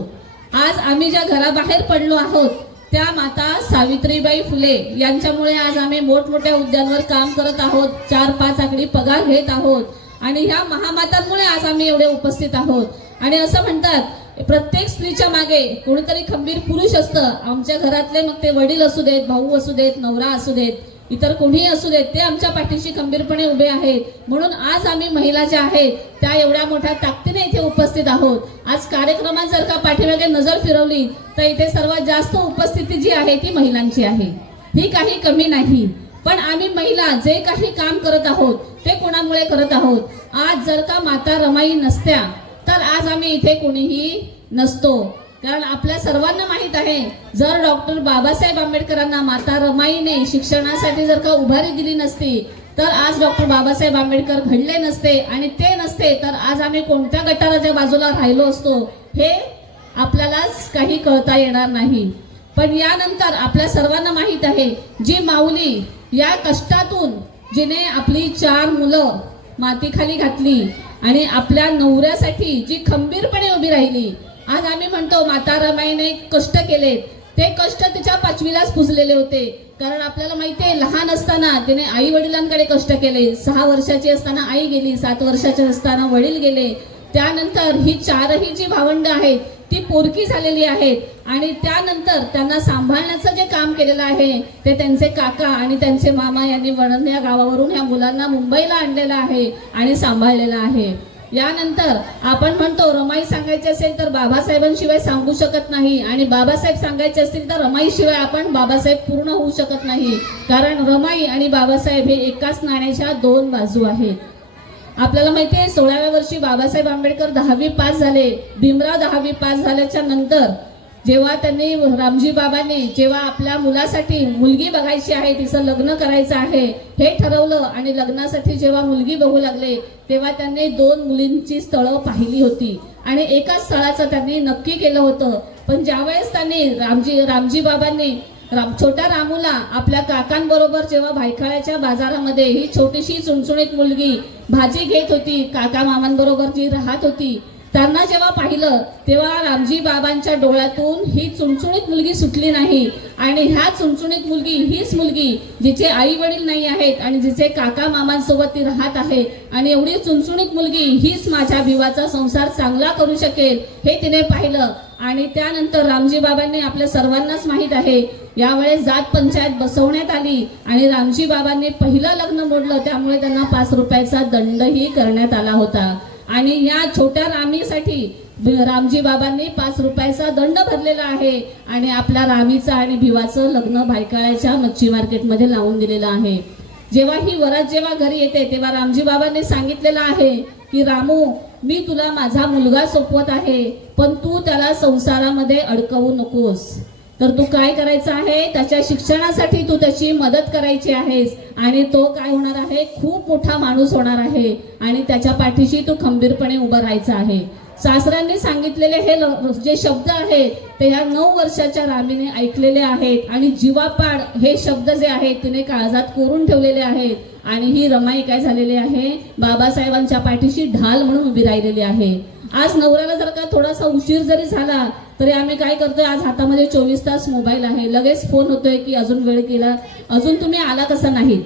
आज आम्ही ज्या घराबाहेर पडलो आहोत त्या माता सावित्रीबाई फुले यांच्यामुळे आज आम्ही मोठमोठ्या हुद्द्यांवर काम करत आहोत. 4-5 आकडी पगार घेत आहोत आणि ह्या महामातांमुळे आज आम्ही एवढे उपस्थित आहोत. आणि असं म्हणतात प्रत्येक स्त्रीच्या मागे कोणीतरी खंबीर पुरुष असतं. आमच्या घरातले मग ते वडील असू देत, भाऊ असू देत, नवरा असू देत, इतर कोणीही असू देत, ते आमच्या पाठीशी खंबीरपणे उभे आहेत. म्हणून आज आम्ही महिला ज्या आहेत त्या एवढ्या मोठ्या ताकदीने इथे उपस्थित आहोत. आज कार्यक्रमात जर का पाठीमागे नजर फिरवली तर इथे सर्वात जास्त उपस्थिती जी आहे ती महिलांची आहे. ही काही कमी नाही. पण आम्ही महिला जे काही काम करत आहोत ते कोणामुळे करत आहोत. आज जर का माता रमाई नसत्या तर आज आम्ही इथे कोणीही नसतो. कारण आपल्या सर्वांना माहित आहे जर डॉक्टर बाबासाहेब आंबेडकरांना माता रमाईने शिक्षणासाठी जर का उभारी दिली नसती तर आज डॉक्टर बाबासाहेब आंबेडकर घडले नसते आणि ते नसते तर आज आम्ही कोणत्या गटाराच्या बाजूला राहिलो असतो हे आपल्यालाच काही कळता येणार नाही. पण यानंतर आपल्या सर्वांना माहित आहे जी माऊली या कष्टातून जिने आपली 4 मुलं मातीखाली घातली आणि आपल्या नवऱ्यासाठी जी खंबीरपणे उभी राहिली. आज आम्ही म्हणतो माता रमाईने कष्ट केलेत, ते कष्ट तिच्या 5वीलाच पुजलेले होते. कारण आपल्याला माहिती आहे लहान असताना तिने आई वडिलांकडे कष्ट केले. 6 वर्षाची असताना आई गेली, 7 वर्षाचे असताना वडील गेले. त्यानंतर ही 4ही जी भावंड आहेत ती पोरकी झालेली आहेत आणि त्यानंतर त्यांना सांभाळण्याचं जे काम केलेलं आहे ते त्यांचे काका आणि त्यांचे मामा यांनी वणंद या गावावरून ह्या मुलांना मुंबईला आणलेलं आहे आणि सांभाळलेलं आहे. यानंतर आपण म्हणतो रमाई सांगायची असेल तर बाबासाहेबांशिवाय सांगू शकत नाही, आणि बाबासाहेब सांगायचे असतील तर रमाईशिवाय आपण बाबासाहेब पूर्ण होऊ शकत नाही, कारण रमाई आणि बाबासाहेब हे एकाच नाण्याच्या दोन बाजू आहेत. आपल्याला माहिती आहे 16व्या वर्षी बाबासाहेब आंबेडकर 10वी पास झाले. भीमराव 10वी पास झाल्याच्या नंतर जेव्हा त्यांनी रामजी बाबांनी जेव्हा आपल्या मुलासाठी मुलगी बघायची आहे, तिचं लग्न करायचं आहे हे ठरवलं, आणि लग्नासाठी जेव्हा मुलगी बघू लागले तेव्हा त्यांनी 2 मुलींची स्थळं पाहिली होती आणि एकाच स्थळाचं त्यांनी नक्की केलं होतं. पण ज्यावेळेस त्यांनी रामजी बाबांनी छोट्या रामूला आपल्या काकांबरोबर जेव्हा भायखळ्याच्या बाजारामध्ये ही छोटीशी चुणचुणीत मुलगी भाजी घेत होती, काका मामांबरोबर जी राहत होती, त्यांना जेव्हा पाहिलं तेव्हा रामजी बाबांच्या डोळ्यातून ही चुणचुणीत मुलगी सुटली नाही, आणि ह्या चुणचुणीत मुलगी हीच मुलगी जिचे आई वडील नाही आहेत आणि जिचे काका मामांसोबत ती राहत आहे, आणि एवढी चुणचुणीत मुलगी हीच माझ्या भिवाचा संसार चांगला करू शकेल हे तिने पाहिलं. आणि त्यानंतर रामजी बाबांनी आपल्या सर्वांनाच माहीत आहे यावेळेस जात पंचायत बसवण्यात आली आणि रामजी बाबांनी पहिलं लग्न मोडलं, त्यामुळे त्यांना 5 रुपयाचा दंडही करण्यात आला होता. आणि या छोट्या रामीसाठी रामजी बाबांनी 5 रुपयाचा दंड भरलेला आहे, आणि आपल्या रामीचं आणि भिवाचं लग्न भायखळ्याच्या मच्छी मार्केटमध्ये लावून दिलेलं आहे. जेव्हा ही वरात जेव्हा घरी येते तेव्हा रामजी बाबांनी सांगितलेलं आहे की रामू, मी तुला माझा मुलगा सोपवत आहे, पण तू त्याला संसारामध्ये अडकवू नकोस. तर तू काय करायचं आहे, त्याच्या शिक्षणासाठी तू त्याची मदत करायची आहेस, आणि तो काय होणार आहे, खूप मोठा माणूस होणार आहे, आणि त्याच्या पाठीशी तू खंबीरपणे उभं राहायचं आहे. सासऱ्यांनी सांगितलेले हे जे शब्द आहेत ते ह्या 9 वर्षाच्या रामीने ऐकलेले आहेत, आणि जीवापाड हे शब्द जे आहेत तिने काळजात कोरून ठेवलेले आहेत. आणि ही रमाई काय झालेली आहे, बाबासाहेबांच्या पाठीशी ढाल म्हणून उभी राहिलेली आहे. आज नवऱ्याला जर का थोडासा उशीर जरी झाला तरी आम्ही काय करतोय, आज हातामध्ये 24 तास मोबाईल आहे, लगेच फोन होतोय की अजून वेळ केला, अजून तुम्ही आला कसं नाही.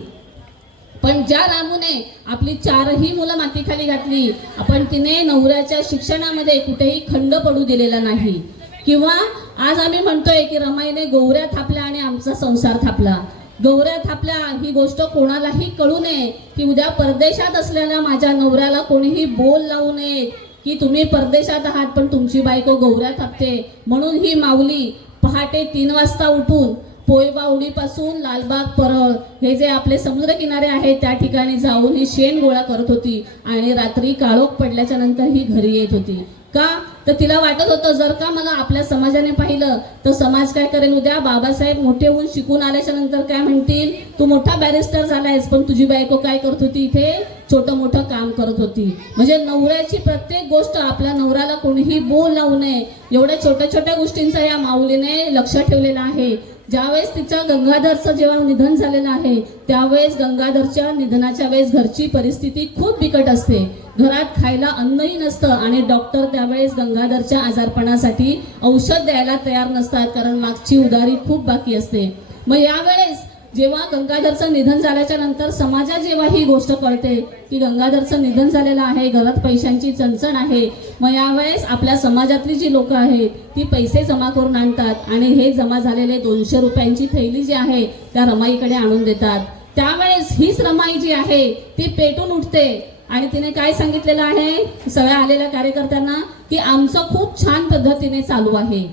पण ज्या रामूने आपली 4ही मुलं मातीखाली घातली, आपण तिने नवऱ्याच्या शिक्षणामध्ये कुठेही खंड पडू दिलेला नाही. किंवा आज आम्ही म्हणतोय की रमाईने गौऱ्या थापल्या आणि आमचा संसार थापला. गौऱ्या थापल्या ही गोष्ट कोणालाही कळू नये, की उद्या परदेशात असलेल्या माझ्या नवऱ्याला कोणीही बोल लावू नये की तुम्ही परदेशात आहात पण तुमची बायको गौऱ्या थापते. म्हणून ही माऊली पहाटे 3 वाजता उठून पोयबावडीपासून लालबाग परळ हे जे आपले समुद्र किनारे आहेत त्या ठिकाणी जाऊन ही शेण गोळा करत होती, आणि रात्री काळोख पडल्याच्या नंतर ही घरी येत होती. का तर तिला वाटत होतं जर का मला आपल्या समाजाने पाहिलं तर समाज काय करेल, उद्या बाबासाहेब मोठे होऊन शिकून आल्याच्या नंतर काय म्हणतील, तू मोठा बॅरिस्टर झालायस पण तुझी बायको काय करत होती, इथे छोटं मोठं काम करत होती. म्हणजे नवऱ्याची प्रत्येक गोष्ट, आपल्या नवऱ्याला कोणीही बोल लावू नये एवढ्या छोट्या छोट्या गोष्टींचा या माऊलीने लक्ष ठेवलेलं आहे. ज्यावेळेस तिच्या गंगाधरचं जेव्हा निधन झालेलं आहे त्यावेळेस गंगाधरच्या निधनाच्या वेळेस घरची परिस्थिती खूप बिकट असते, घरात खायला अन्नही नसतं, आणि डॉक्टर त्यावेळेस गंगाधरच्या आजारपणासाठी औषध द्यायला तयार नसतात, कारण मागची उधारी खूप बाकी असते. मग यावेळेस जेव्हा गंगाधरचं निधन झाल्याच्या नंतर समाजात जेव्हा ही गोष्ट कळते की गंगाधरचं निधन झालेलं आहे, घरात पैशांची चणचण आहे, मग यावेळेस आपल्या समाजातली जी लोक आहेत ती पैसे जमा करून आणतात, आणि हे जमा झालेले 200 रुपयांची थैली जी आहे त्या रमाईकडे आणून देतात. त्यावेळेस हीच रमाई जी आहे ती पेटून उठते, आणि तिने काय सांगितलेलं आहे सगळ्या आलेल्या कार्यकर्त्यांना की आमचं खूप छान पद्धतीने चालू आहे,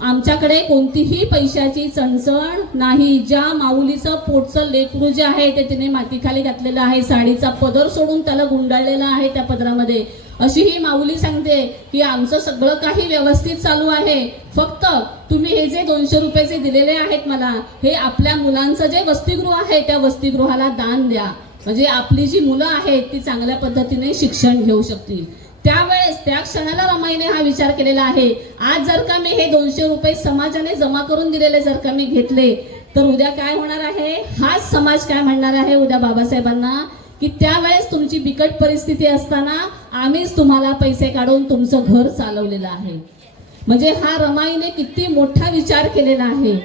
आमच्याकडे कोणतीही पैशाची चणचण नाही. ज्या माऊलीचं पोटचं लेकरू जे आहे ते तिने मातीखाली घातलेलं आहे, साडीचा पदर सोडून त्याला गुंडाळलेला आहे त्या पदरामध्ये, अशी ही माऊली सांगते की आमचं सगळं काही व्यवस्थित चालू आहे, फक्त तुम्ही हे जे 200 रुपये दिलेले आहेत मला, हे आपल्या मुलांचं जे वसतिगृह आहे त्या वसतिगृहाला दान द्या, म्हणजे आपली जी मुलं आहेत ती चांगल्या पद्धतीने शिक्षण घेऊ शकतील. त्यावेळेस त्या क्षणाला रमाईने हा विचार केलेला आहे, आज जर का मी हे 200 रुपये समाजाने जमा करून दिलेले जर का मी घेतले तर उद्या काय होणार आहे, हाच समाज काय म्हणणार आहे उद्या बाबासाहेबांना की त्यावेळेस तुमची बिकट परिस्थिती असताना आम्हीच तुम्हाला पैसे काढून तुमचं घर चालवलेलं आहे. म्हणजे हा रमाईने किती मोठा विचार केलेला आहे.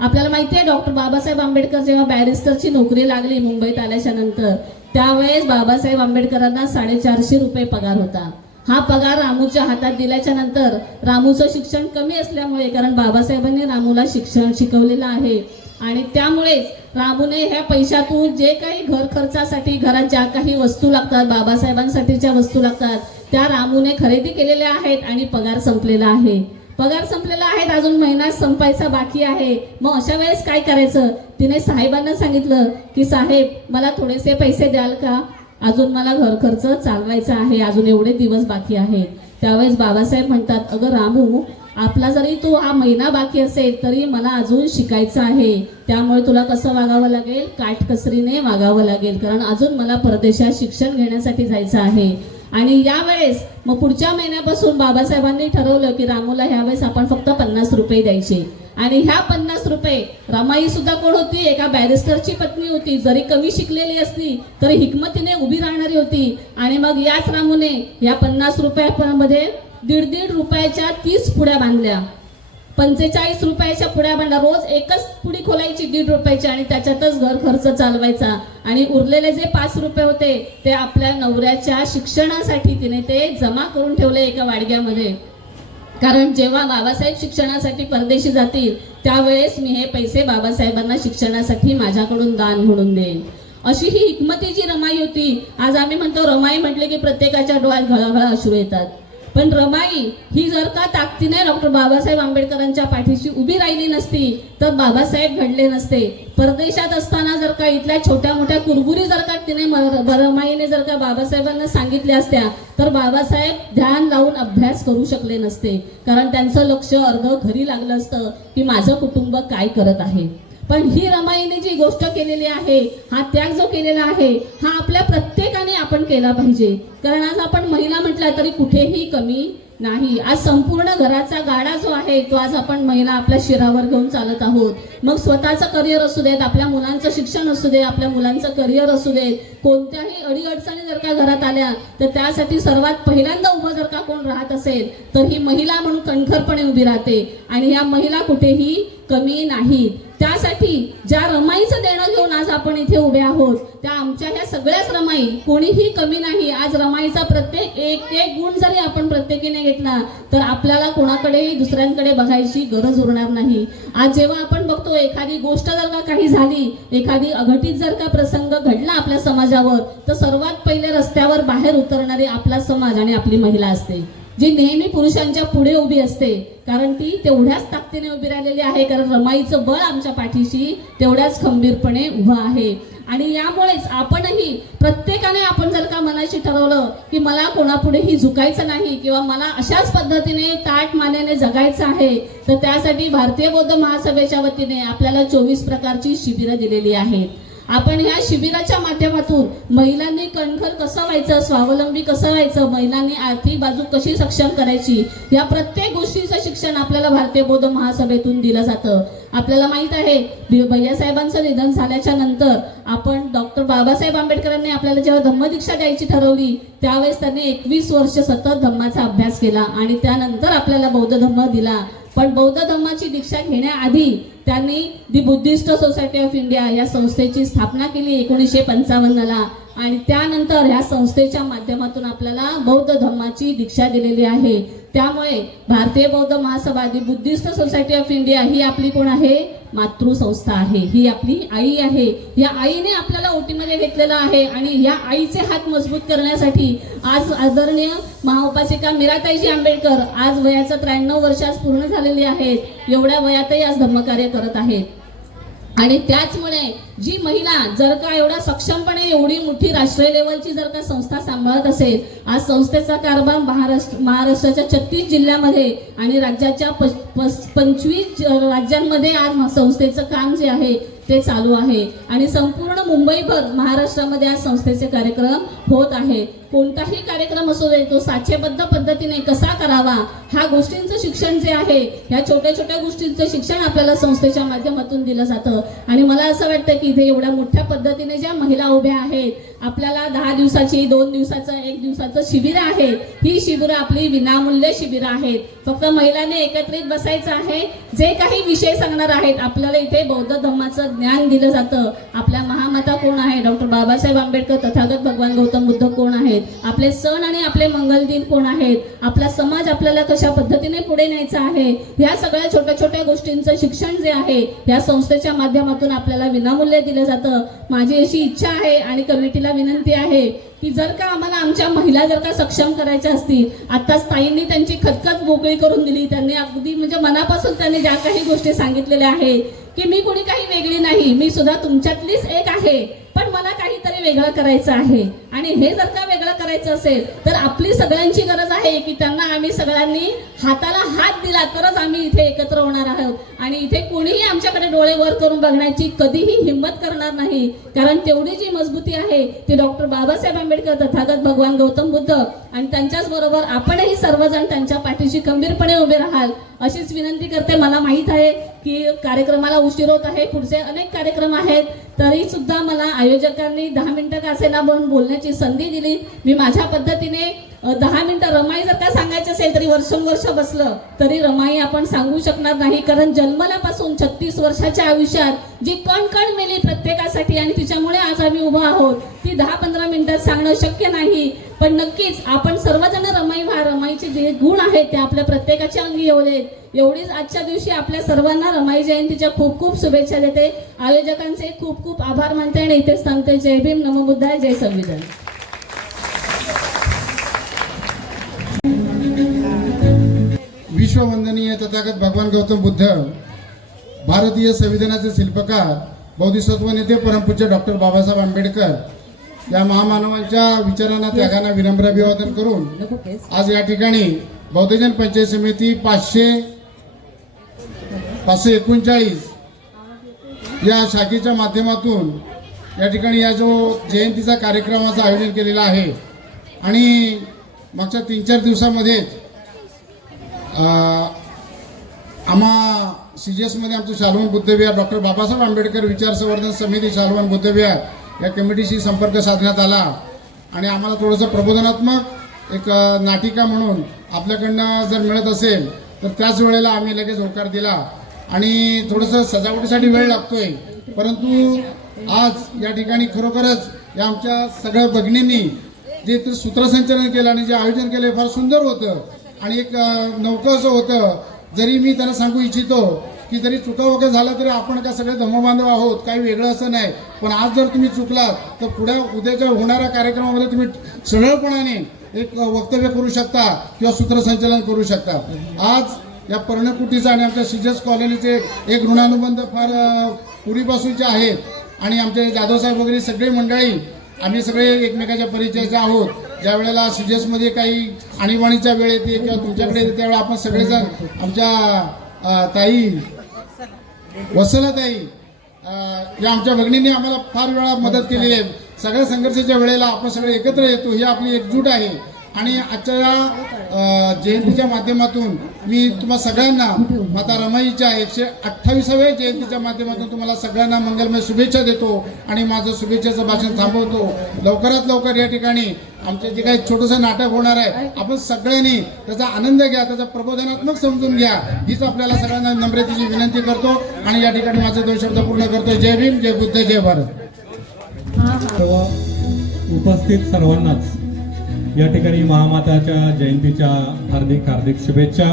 आपल्याला माहिती आहे डॉक्टर बाबासाहेब आंबेडकर जेव्हा बॅरिस्टरची नोकरी लागली मुंबईत आल्याच्या नंतर त्यावेळेस बाबासाहेब आंबेडकरांना 450 रुपये पगार होता. हा पगार रामूच्या हातात दिल्याच्या नंतर रामूचं शिक्षण कमी असल्यामुळे, कारण बाबासाहेबांनी रामूला शिक्षण शिकवलेलं आहे, आणि त्यामुळेच रामूने ह्या पैशातून जे काही घर खर्चासाठी घरात ज्या काही वस्तू लागतात, बाबासाहेबांसाठीच्या वस्तू लागतात, त्या रामूने खरेदी केलेल्या आहेत आणि पगार संपलेला आहे. पगार संपलेला आहे, अजून महिना संपायचा बाकी आहे. मग अशा वेळेस काय करायचं? तिने साहेबांना सांगितलं की साहेब मला थोडेसे पैसे द्याल का? अजून मला घर खर्च चालवायचा आहे, अजून एवढे दिवस बाकी आहेत. त्यावेळेस बाबासाहेब म्हणतात, अगं रामू, आपला जरी तो हा महिना बाकी असेल तरी मला अजून शिकायचं आहे, त्यामुळे तुला कसं वागावं लागेल? काटकसरीने वागावं लागेल, कारण अजून मला परदेशात शिक्षण घेण्यासाठी जायचं आहे. आणि यावेळेस मग पुढच्या महिन्यापासून बाबासाहेबांनी ठरवलं की रामूला ह्यावेळेस आपण फक्त 50 रुपये द्यायचे. आणि ह्या 50 रुपये, रमाई सुद्धा कोण होती? एका बॅरिस्टरची पत्नी होती. जरी कमी शिकलेली असली तरी हिकमतीने उभी राहणारी होती. आणि मग याच रामूने या 50 रुपयामध्ये 1.5 रुपयाच्या 30 पुड्या बांधल्या, 45 रुपयाच्या पुड्या बांधल्या. रोज एकच पुडी खोलायची 1.5 रुपयाची आणि त्याच्यातच घर खर्च चालवायचा. आणि उरलेले जे 5 रुपये होते ते आपल्या नवऱ्याच्या शिक्षणासाठी तिने ते जमा करून ठेवले एका वाडग्यामध्ये. कारण जेव्हा बाबासाहेब शिक्षणासाठी परदेशी जातील त्यावेळेस मी हे पैसे बाबासाहेबांना शिक्षणासाठी माझ्याकडून दान म्हणून देईन. अशी ही हिकमतीची रमाई होती. आज आम्ही म्हणतो रमाई म्हटले की प्रत्येकाच्या डोळ्यात घळाघळा अश्रू येतात, पण रमाई ही जर का ताकदीने डॉक्टर बाबासाहेब आंबेडकरांच्या पाठीशी उभी राहिली नसती तर बाबासाहेब घडले नसते. परदेशात असताना जर का इथल्या छोट्या मोठ्या कुरबुरी जर का तिने रमाईने जर का बाबासाहेबांना सांगितल्या असत्या तर बाबासाहेब ध्यान लावून अभ्यास करू शकले नसते, कारण त्यांचं लक्ष अर्ध घरी लागलं असतं की माझं कुटुंब काय करत आहे. पण ही रमाईने जी गोष्ट केलेली आहे, हा त्याग जो केलेला आहे, हा आपल्या प्रत्येकाने आपण केला पाहिजे. कारण आज आपण महिला म्हटल्या तरी कुठेही कमी नाही. आज संपूर्ण घराचा गाडा जो आहे तो आज आपण महिला आपल्या शिरावर घेऊन चालत आहोत. मग स्वतःचं करिअर असू देत, आपल्या मुलांचं शिक्षण असू दे, आपल्या मुलांचं करिअर असू दे, कोणत्याही अडीअडचणी जर का घरात आल्या तर त्यासाठी सर्वात पहिल्यांदा उभं जर का कोण राहत असेल तर ही महिला म्हणून कणखरपणे उभी राहते. आणि ह्या महिला कुठेही कमी नाहीत. त्यासाठी ज्या रमाईचं देणं घेऊन आज आपण इथे उभे आहोत त्या आमच्या ह्या सगळ्याच रमाई, कोणीही कमी नाही. आज रमाईचा प्रत्येक एक एक गुण जरी आपण प्रत्येकीने घेतला तर आपल्याला कोणाकडेही दुसऱ्यांकडे बघायची गरज उरणार नाही. आज जेव्हा आपण बघतो एखादी गोष्ट जर का काही झाली, एखादी अघटित जर का प्रसंग घडला आपल्या समाजावर, तर सर्वात पहिले रस्त्यावर बाहेर उतरणारी आपला समाज आणि आपली महिला असते, जी नेहमी पुरुषांच्या पुढे उभी असते. कारण ती तेवढ्याच ताकदीने उभी राहिलेली आहे, कारण रमाईचं बळ आमच्या पाठीशी तेवढ्याच खंबीरपणे उभं आहे. आणि यामुळेच आपणही प्रत्येकाने आपण जर का मनाशी ठरवलं की मला कोणापुढेही झुकायचं नाही किंवा मला अशाच पद्धतीने ताठ मानेने जगायचं आहे, तर त्यासाठी भारतीय बौद्ध महासभेच्या वतीने आपल्याला 24 प्रकारची शिबिरं दिलेली आहेत. आपण ह्या शिबिराच्या माध्यमातून महिलांनी कणखर कसं व्हायचं, स्वावलंबी कसं व्हायचं, महिलांनी आर्थिक बाजू कशी सक्षम करायची, या प्रत्येक गोष्टीचं शिक्षण आपल्याला भारतीय बौद्ध महासभेतून दिलं जातं. आपल्याला माहित आहे भैयासाहेबांचं निधन झाल्याच्या नंतर आपण डॉक्टर बाबासाहेब आंबेडकरांनी आपल्याला जेव्हा धम्मदीक्षा द्यायची ठरवली त्यावेळेस त्यांनी 21 वर्ष सतत धम्माचा अभ्यास केला आणि त्यानंतर आपल्याला बौद्ध धम्म दिला. पण बौद्ध धम्माची दीक्षा घेण्याआधी त्यांनी दी बुद्धिस्ट सोसायटी ऑफ इंडिया या संस्थेची स्थापना केली 1955ला आणि त्यानंतर ह्या संस्थेच्या माध्यमातून आपल्याला बौद्ध धम्माची दीक्षा दिलेली आहे. त्यामुळे Bharatiya Bauddha Mahasabha the Buddhist society of India ही आपली कोण आहे? मातृसंस्था आहे, ही आपली आई आहे. या आईने आपल्याला ओटीमध्ये घेतलेलं आहे आणि या आईचे हात मजबूत करण्यासाठी आज आदरणीय महाउपासिका मीराताईजी आंबेडकर आज वयाचं 93 वर्ष आज पूर्ण झालेली आहेत. एवढ्या वयातही आज धम्मकार्य करत आहेत. आणि त्याचमुळे जी महिला जर का एवढा सक्षमपणे एवढी मोठी राष्ट्रीय लेवलची जर का संस्था सांभाळत असेल, आज संस्थेचा कारभार महाराष्ट्राच्या 36 जिल्ह्यामध्ये आणि राज्याच्या 25 राज्यांमध्ये आज संस्थेचं काम जे आहे ते चालू आहे. आणि संपूर्ण मुंबईभर महाराष्ट्रामध्ये आज संस्थेचे कार्यक्रम होत आहे. कोणताही कार्यक्रम असू दे तो साचेबद्ध पद्धतीने कसा करावा ह्या गोष्टींचं शिक्षण जे आहे, ह्या छोट्या छोट्या गोष्टींचं शिक्षण आपल्याला संस्थेच्या माध्यमातून दिलं जातं. आणि मला असं वाटतं की इथे एवढ्या मोठ्या पद्धतीने ज्या महिला उभ्या आहेत आपल्याला 10 दिवसाची, 2 दिवसाचं, 1 दिवसाचं शिबिर आहे. ही शिबिरं आपली विनामूल्य शिबिरं आहेत. फक्त महिलांनी एकत्रित बसायचं आहे. जे काही विषय सांगणार आहेत, आपल्याला इथे बौद्ध धर्माचं ज्ञान दिलं जातं. आपल्या महामाता कोण आहे, डॉक्टर बाबासाहेब आंबेडकर, तथागत भगवान गौतम बुद्ध कोण आहेत, आपले सण आणि आपले मंगल दिन कोण आहेत, आपला समाज आपल्याला कशा पद्धतीने पुढे न्यायचा आहे, ह्या सगळ्या छोट्या छोट्या गोष्टींचं शिक्षण जे आहे या संस्थेच्या माध्यमातून आपल्याला विनामूल्य दिलं जातं. माझी अशी इच्छा आहे आणि कमिटीला विनंती आहे की जर का आम्हाला आमच्या महिला जर का सक्षम करायच्या असतील, आत्ताच ताईंनी त्यांची खतखत मोकळी करून दिली. त्यांनी अगदी म्हणजे मनापासून त्यांनी ज्या काही गोष्टी सांगितलेल्या आहेत की मी कोणी काही वेगळी नाही, मी सुद्धा तुमच्यातलीच एक आहे, पण मला काहीतरी वेगळं करायचं आहे. आणि हे जर का वेगळं करायचं असेल तर आपली सगळ्यांची गरज आहे की त्यांना आम्ही सगळ्यांनी हाताला हात दिला तरच आम्ही इथे एकत्र होणार आहोत. आणि इथे कोणीही आमच्याकडे डोळे वर करून बघण्याची कधीही हिंमत करणार नाही, कारण तेवढी जी मजबूती आहे ती डॉक्टर बाबासाहेब आंबेडकर, तथागत भगवान गौतम बुद्ध आणि त्यांच्याच बरोबर आपणही सर्वजण त्यांच्या पाठीशी खंबीरपणे उभे राहाल अशीच विनंती करते. मला माहीत आहे की कार्यक्रमाला उशीर होत आहे, पुढचे अनेक कार्यक्रम आहेत, तरी सुद्धा मला आयोजकांनी 10 मिनिटं का असेना बोलण्याची संधी दिली. मी माझ्या पद्धतीने 10 मिनिटं रमाई जर का सांगायची असेल तरी वर्षोनवर्ष बसलं तरी रमाई आपण सांगू शकणार नाही, कारण जन्मल्यापासून 36 वर्षाच्या आयुष्यात जी कण कण मेली प्रत्येकासाठी आणि तिच्यामुळे आज आम्ही उभा आहोत, ती 10-15 मिनिटात सांगणं शक्य नाही. पण नक्कीच आपण सर्वजण रमाई व्हा. रमाईचे जे गुण आहेत ते आपल्या प्रत्येकाच्या अंगी येऊ देत. एवढीच आजच्या दिवशी आपल्या सर्वांना रमाई जयंतीच्या खूप खूप शुभेच्छा देते. आयोजकांचे खूप खूप आभार मानते आणि इथेच थांबते. जय भीम, नमो बुद्धाय, जय संविधान. विश्ववंदनीय तथागत भगवान गौतम बुद्ध, भारतीय संविधानाचे शिल्पकार, बोधिसत्व नेते परमपूज्य डॉक्टर बाबासाहेब आंबेडकर या महामानवांच्या विचारांना, त्यागांना विनम्र अभिवादन करून आज या ठिकाणी बौद्धजन पंचायत समिती 539 या शाखेच्या माध्यमातून या ठिकाणी या जो जयंतीचा कार्यक्रमाचं आयोजन केलेलं आहे. आणि मागच्या 3-4 दिवसामध्ये आम्हा CGS मध्ये आमचं शालवन बुद्धविहार, डॉक्टर बाबासाहेब आंबेडकर विचार संवर्धन समिती शालवन बुद्धविहार या कमिटीशी संपर्क साधण्यात आला आणि आम्हाला थोडंसं प्रबोधनात्मक एक नाटिका म्हणून आपल्याकडनं जर मिळत असेल तर त्याच वेळेला आम्ही लगेच होकार दिला. आणि थोडंसं सजावटीसाठी वेळ लागतोय, परंतु आज या ठिकाणी खरोखरच या आमच्या सगळ्या भगिनींनी जे सूत्रसंचलन केलं आणि जे आयोजन केलं फार सुंदर होतं आणि एक नौकं असं होतं. जरी मी त्यांना सांगू इच्छितो की जरी चुका वगैरे झाला तरी आपण का सगळे धर्मबांधव आहोत, काही वेगळं असं नाही. पण आज जर तुम्ही चुकलात तर उद्याच्या होणाऱ्या कार्यक्रमामध्ये तुम्ही सरळपणाने एक वक्तव्य करू शकता किंवा सूत्रसंचलन करू शकता. आज या पर्णकुटीचा आणि आमच्या CGS कॉलनीचे एक ऋणानुबंध फार पूर्वीपासूनचे आहेत आणि आमचे जाधवसाहेब वगैरे सगळे मंडळी आम्ही सगळे एकमेकाच्या परिचयाचे आहोत. ज्या वेळेला CGS मध्ये काही आणीबाणीच्या वेळ येते किंवा तुमच्याकडे येते त्यावेळेला आपण सगळेजण आमच्या ताई वत्सलाताई या आमच्या भगिनींनी आम्हाला फार वेळा मदत केलेली आहे. सगळ्या संघर्षाच्या वेळेला आपण सगळे एकत्र येतो, ही आपली एकजूट आहे. आणि आजच्या जयंतीच्या माध्यमातून मी तुम्हा सगळ्यांना माता रमाईच्या 128व्या जयंतीच्या माध्यमातून तुम्हाला सगळ्यांना मंगलमय शुभेच्छा देतो आणि माझं शुभेच्छेचं भाषण थांबवतो. लवकरात लवकर या ठिकाणी आमचे जे काही छोटंसं नाटक होणार आहे, आपण सगळ्यांनी त्याचा आनंद घ्या, त्याचा प्रबोधनात्मक समजून घ्या, हीच आपल्याला सगळ्यांना नम्रतेची विनंती करतो आणि या ठिकाणी माझे 2 शब्द पूर्ण करतो. जय भीम, जय बुद्ध, जय भारत. सर्व उपस्थित सर्वांनाच या ठिकाणी महामाताच्या जयंतीच्या हार्दिक हार्दिक शुभेच्छा.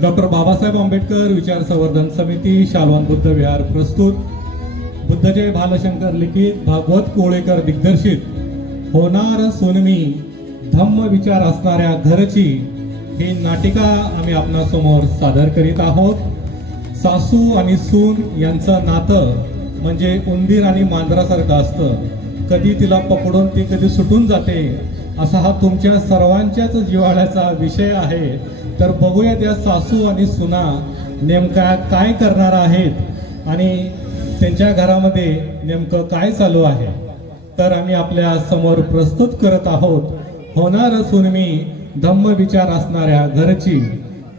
डॉक्टर बाबासाहेब आंबेडकर विचार संवर्धन समिती शालवन बुद्ध विहार प्रस्तुत बुद्धजय भालशंकर लिखित भागवत कोळेकर दिग्दर्शित होणार सोनमी धम्म विचार असणाऱ्या घरची ही नाटिका आम्ही आपणासमोर सादर करीत आहोत. सासू आणि सून यांचं नातं म्हणजे उंदीर आणि मांजरासारखं असतं, कधी तिला पकडून ती कधी सुटून जाते, असा हा तुमच्या सर्वांच्याच जिव्हाळ्याचा विषय आहे. तर बघूयात या सासू आणि सुना नेमका काय करणार आहेत आणि त्यांच्या घरामध्ये नेमकं काय चालू आहे. तर आम्ही आपल्या समोर प्रस्तुत करत आहोत होणार सुनमी धम्म विचार असणाऱ्या घरची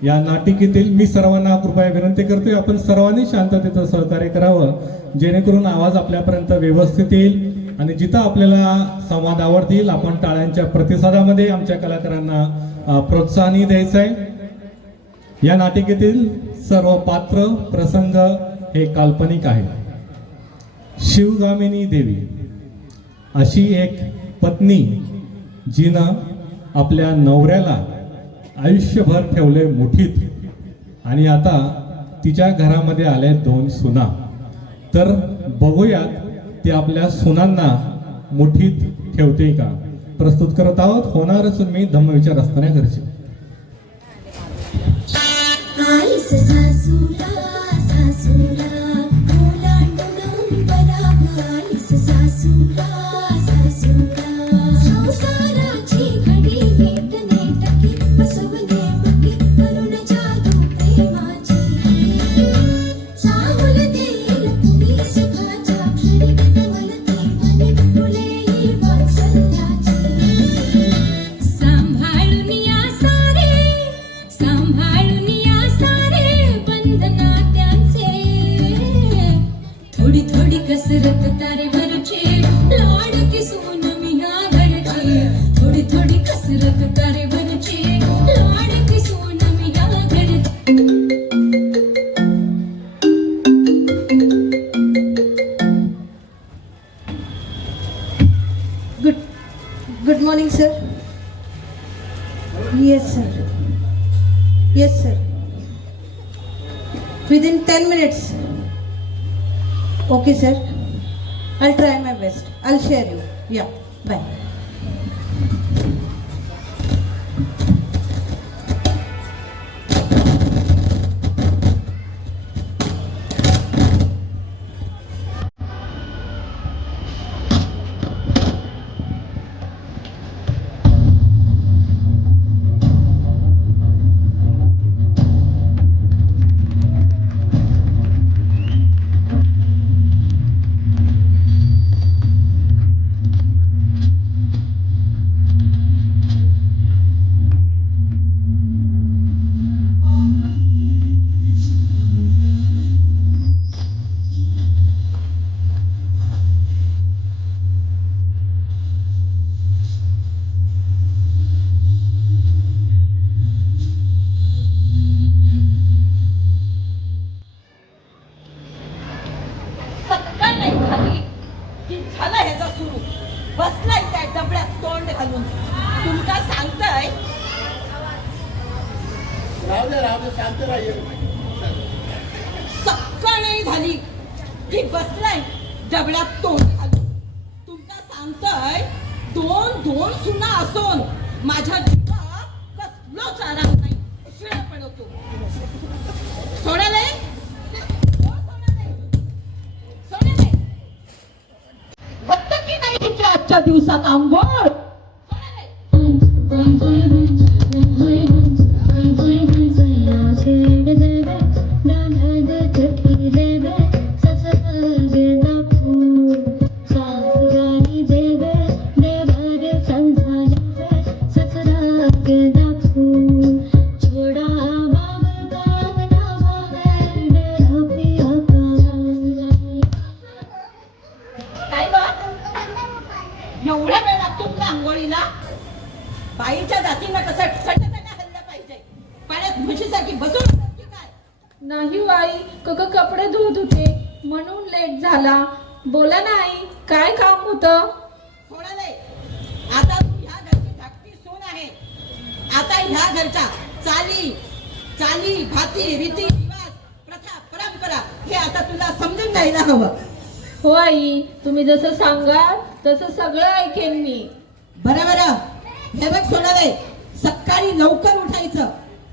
या नाटिकेतील. मी सर्वांना कृपया विनंती करतोय आपण सर्वांनी शांततेचं सहकार्य करावं जेणेकरून आवाज आपल्यापर्यंत व्यवस्थित येईल. आणि जिथं आपल्याला संवाद आवडतील आपण टाळ्यांच्या प्रतिसादामध्ये आमच्या कलाकारांना प्रोत्साहनही द्यायचं आहे। या नाटिकेतील सर्व पात्र प्रसंग हे काल्पनिक आहे। शिवगामिनी देवी अशी एक पत्नी जिनं आपल्या नवऱ्याला आयुष्यभर ठेवले मुठीत आणि आता तिच्या घरामध्ये आले 2 सुना। तर बघूयात ती आपल्या सुनांना मुठीत ठेवते का। प्रस्तुत करत आहोत होणार असून मी धम्मविचार असताना घरचे। आईस सासूला सासूला ओलांडून बराबर आईस सासूला सासूला संसाराची घडी भेटणे टकी बसवणे मगी करून जादू प्रेमाची चाहुल देईल पुरी सुखाच्या क्षणी कमलते मने फुले ही वात्सल्याची सांभाळून या सारे बंधना त्यांचे थोडी थोडी कसरत तारेवरचे लाड किसून मी ह्या घरचे थोडी थोडी कसरत तारेवरचे लाड किसून मी ह्या घरचे। Good morning, sir. Yes, sir. Yes, sir. Within 10 minutes. Okay, sir. I'll try my best. I'll share you. Yeah. Bye. झाला ह्याचा सुरू बसलाय त्या डबड्यात तोंड घालून तुमका सांगताय सकाळ नाही झाली की बसलाय डबड्यात तोंड घालून तुमका सांगताय 2 सुना असून माझ्या जीवात कसलोच आराम नाही शिळा पडवतो सोडाले आजच्या दिवसात आंघोळ एवढा वेळ लागतो तुला आंघोळीला बाईच्या जातीनं कसं सटसट हल्लं पाहिजे पाण्यात म्हशीसारखी बसून की काय नाही आई कपडे धुत होते म्हणून लेट झाला। बोला नाही काय काम होतं? सोडाले आता तू ह्या घरची धाकटी सून आहे। आता ह्या घरच्या चाली भाती रीती रिवाज प्रथा परंपरा हे आता तुला समजून घ्यायला हवं। हो आई तुम्ही जसं सांगाल तसं सगळं ऐकेन मी। बरं हे बघ सोडाले सकाळी लवकर उठायचं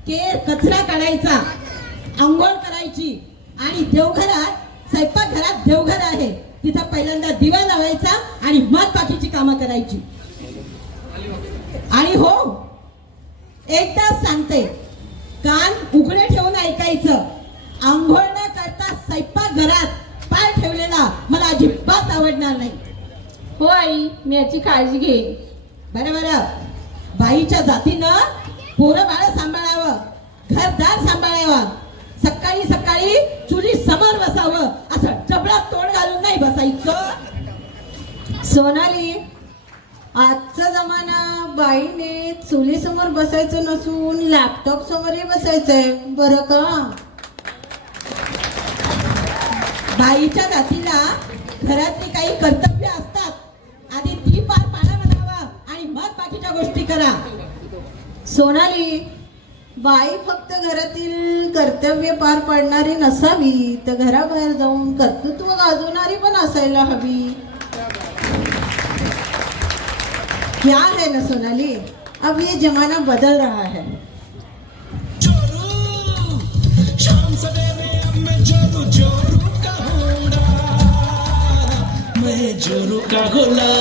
केर कचरा काढायचा आंघोळ करायची आणि देवघरात स्वयंपाकघरात देवघर आहे तिथं पहिल्यांदा दिवा लावायचा आणि मग बाकीची कामं करायची। आणि हो एकदाच सांगते कान उघडे ठेवून ऐकायचं आंघोळ न करता स्वयंपाकघरात पाय ठेवलेला मला अजिबात आवडणार नाही। हो आई मी याची काळजी घेईन। बरं बाईच्या जातीनं पोरं बाळ सांभाळावं घरदार सांभाळावं सकाळी चुली समोर बसावं असं डबळात तोंड घालून नाही बसायचं। सोनाली, आजचा जमाना बाईने चुलीसमोर बसायचं नसून लॅपटॉप समोरही बसायचंय, बरं का? बाईच्या जातीला घरातली काही कर्तव्य असतात, आधी ती पार पाडा म्हणावं आणि मग बाकीच्या गोष्टी करा. सोनाली, बाई फक्त घरातील कर्तव्य पार पाडणारी नसावी, तर घराबाहेर जाऊन कर्तृत्व गाजवणारी पण असायला हवी. क्या है ना सोनाली, अब ये जमाना बदल रहा है. शाम सवेरे अब मैं जोरू जोरू का घोड़ा, मैं जोरू का घोड़ा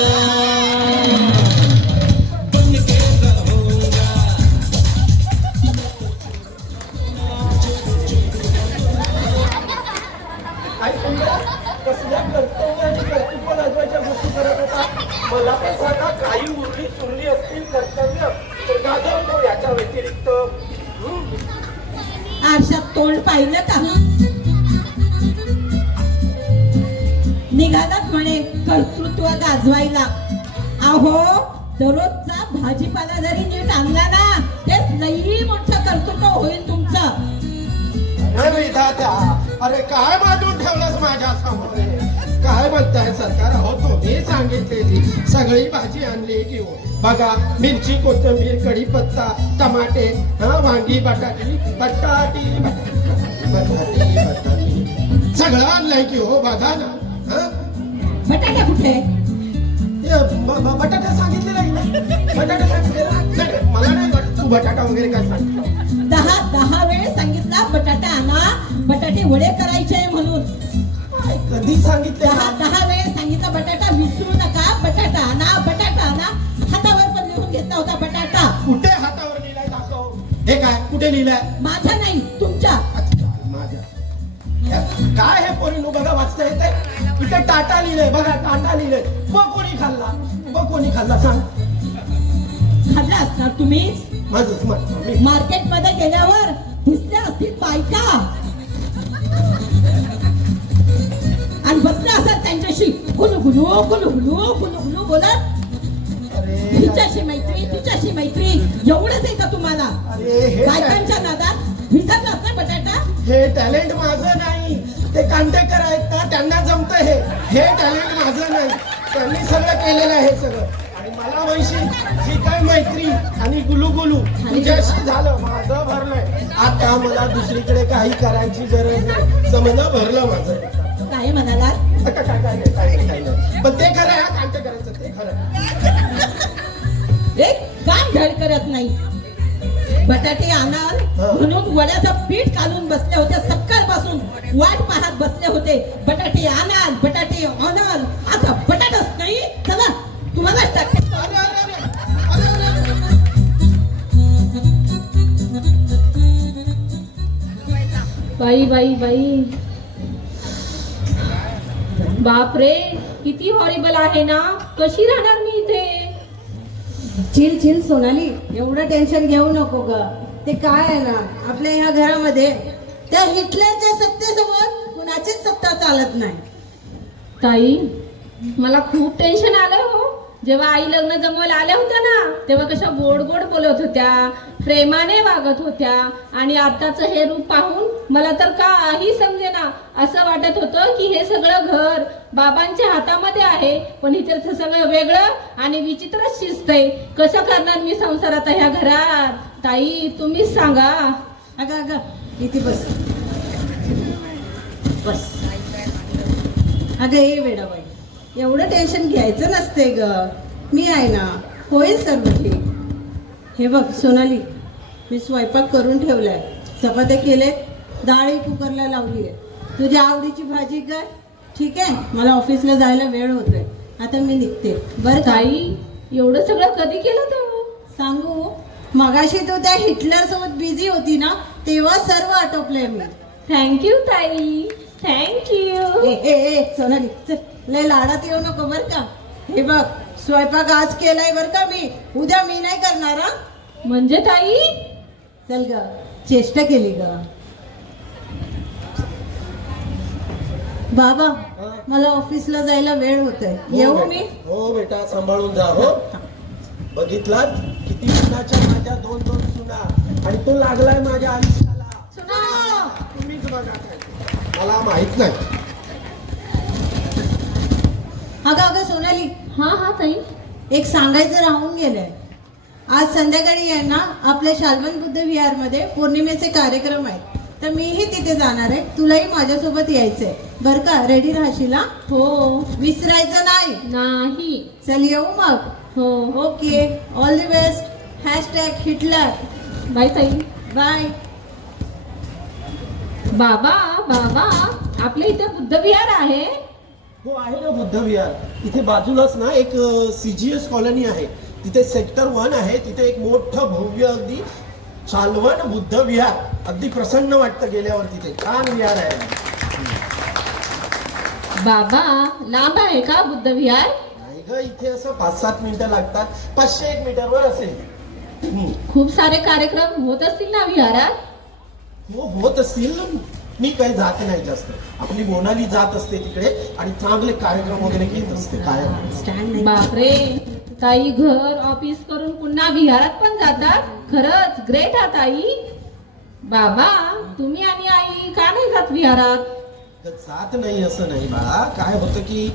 बन के रहूंगा. कसल्या कर्तव्य आणि कर्तृत्व गाजवायच्या गोष्टी करत होता. मला पण सांगा, काही उरली सुरली असतील कर्तव्य तर गाजवतो, याच्या व्यतिरिक्त आरशात तोंड पाहिलं का? निघालात म्हणे कर्तृत्व गाजवायला. अहो, दररोजचा भाजीपाला जरी नीट आणला ना, तेच लई मोठं कर्तृत्व होईल तुमचं. अरे दादा, अरे काय बांधून ठेवलंस माझ्या समोर? काय म्हणताय सरकार? हो, तुम्ही सांगितलेली सगळी भाजी आणली घेऊन. बघा, मिरची, कोथिंबीर, कढीपत्ता, टमाटे, वांगी, बटाटी सगळं आणलंय की हो. बघा ना. बटाटा कुठे? बटाटा सांगितलेला आहे ना? बटाटा सांगितलेला नाही, मला नाही वाटत तू बटाटा वगैरे काय सांगितलं. 10 वेळ सांगितला बटाटा आणा, बटाटे वडे करायचे म्हणून. कधी सांगितले? 10 वेळ सांगितलं बटाटा विसरू नका, बटाटा आणा, बटाटा आणा. हातावर पण लिहून घेतला होता बटाटा. कुठे हातावर लिहिलाय? दाखव. हे काय कुठे लिहिलंय? माझ्या नाही, तुमच्या. माझ्या काय हे पोरींनो? बघा, वाचता येत आहे. इथे टाटा लिहिलंय, बघा, टाटा लिहिलंय. मग कोणी खाल्ला? मग कोणी खाल्ला सांग? खाल्ला असणार तुम्हीच. माझंच मत. मार्केट मध्ये गेल्यावर दिसल्या असतील बायका आणि बसल्या असतात त्यांच्याशी गुलगुलू गुलगुलू गुलगुलू बोलत. तिच्याशी मैत्री, तिच्याशी मैत्री, एवढंच आहे का तुम्हाला? बायकांच्या नादात विसरलात ना बटाटा? हे टॅलेंट माझं नाही, ते कांटेकर आहेत ना, त्यांना जमत. हे टॅलेंट माझं नाही, त्यांनी सगळं केलेलं आहे सगळं. आणि मला वैशी जी काय मैत्री आणि गुलुगुलू तुझ्याशी झालं, माझं भरलंय. आता मला दुसरीकडे काही करायची गरज नाही. समजलं? भरलं माझं. काय म्हणाला? काय नाही, पण ते खरं आहे. कांटेकरांचं ते खरं. एक काम धड करत नाही. बटाटे आणाल म्हणून वड्याचं पीठ काढून बसले होते, सकाळपासून वाट पाहत बसले होते. बटाटे आणाल, बटाटे आणाल. आता बटाटाच नाही, चला तुम्हाला टाकते. बाई बाई बाई, बापरे, किती हॉरिबल आहे ना. कशी राहणार मी इथे? चिल चिल सोनाली, एवढं टेन्शन घेऊ नको ग. ते काय आहे ना, आपल्या ह्या घरामध्ये त्या हिटलरच्या सत्तेसमोर कुणाचीच सत्ता चालत नाही. ताई, मला खूप टेन्शन आलं हो. जेव्हा आई लग्न जमवायला आल्या होत्या ना, तेव्हा कशा गोड गोड बोलत होत्या, प्रेमाने वागत होत्या. आणि आताचं हे रूप पाहून मला तर काही समजेना. असं वाटत होतं की हे सगळं घर बाबांच्या हातामध्ये आहे, पण इथे सगळं वेगळं आणि विचित्रच शिस्त आहे. कसं करणार मी संसार आता ह्या घरात? ताई, तुम्हीच सांगा. अगं अगं, इथे बस बस. अगं हे वेडाबाई, एवढं टेन्शन घ्यायचं नसते ग. मी आहे ना, होईल सर्व ठीक. हे बघ सोनाली, मी स्वयंपाक करून ठेवलाय, चपात्या केलेत, डाळी कुकरला लावली आहे. तुझ्या आवडीची भाजी कर, ठीक आहे? मला ऑफिसला जायला वेळ होतोय, आता मी निघते बरं. ताई, एवढं सगळं कधी केलं तू? सांगू, मगाशी तू त्या हिटलर सोबत बिझी होती ना, तेव्हा सर्व आटोपलंय मी. थँक्यू ताई, थँक्यू. ए सोनाली, चल, लय लाडात येऊ नको बर का. हे बघ, स्वयंपाक आज केलाय बर का मी, उद्या मी नाही करणार. हा, म्हणजे ताई? चल ग, चेष्टा केली ग. बाबा मला ऑफिसला जायला वेळ होतोय, येऊ मी? हो बेटा, सांभाळून जा. हो, बघितलात किती सुनाच्या माझ्या 2-2 सुना, आणि तो लागलाय माझ्या आयुष्याला. तुम्हीच बघा काय. मला माहित नाही. अगं सोनाली, हा ताई. एक सांगायचं राहून गेलंय. आज संध्याकाळी आहे ना आपल्या शाल्वन बुद्ध विहारमध्ये पौर्णिमेचे कार्यक्रम आहेत, तर मीही तिथे जाणार आहे. तुलाही माझ्यासोबत यायचंय बरं का? रेडी राहशील हा? हो. विसरायचं नाही. नाही. चल येऊ मग. हो. Okay, all the best. #Hitler. Bye ताई. बाय. बाबा आपल्या इथे बुद्ध विहार आहे. हो आहे ना बुद्ध विहार. इथे बाजूलाच ना एक CGS कॉलनी आहे, तिथे सेक्टर 1 आहे. तिथे एक मोठं भव्य अगदी शाल्वन बुद्ध विहार, अगदी प्रसन्न वाटतं गेल्यावर. तिथे छान विहार आहे. बाबा लांब आहे का बुद्ध विहार? नाही ग, इथे असं 5-7 मिनिटं लागतात. 501 मीटरवर असेल. खूप सारे कार्यक्रम होत असतील ना विहारात? हो, होत असतील. मी काही जात नाही जास्त. आपली मोनाली जात असते तिकडे आणि चांगले कार्यक्रम वगैरे घेत असते काय. बापरे, ताई घर ऑफिस करून पुन्हा विहारात पण जातात. खरंच ग्रेट हा ताई. बाबा तुम्ही आणि आई का नाही जात विहारात? जात नाही असं नाही बाळा. काय होतं की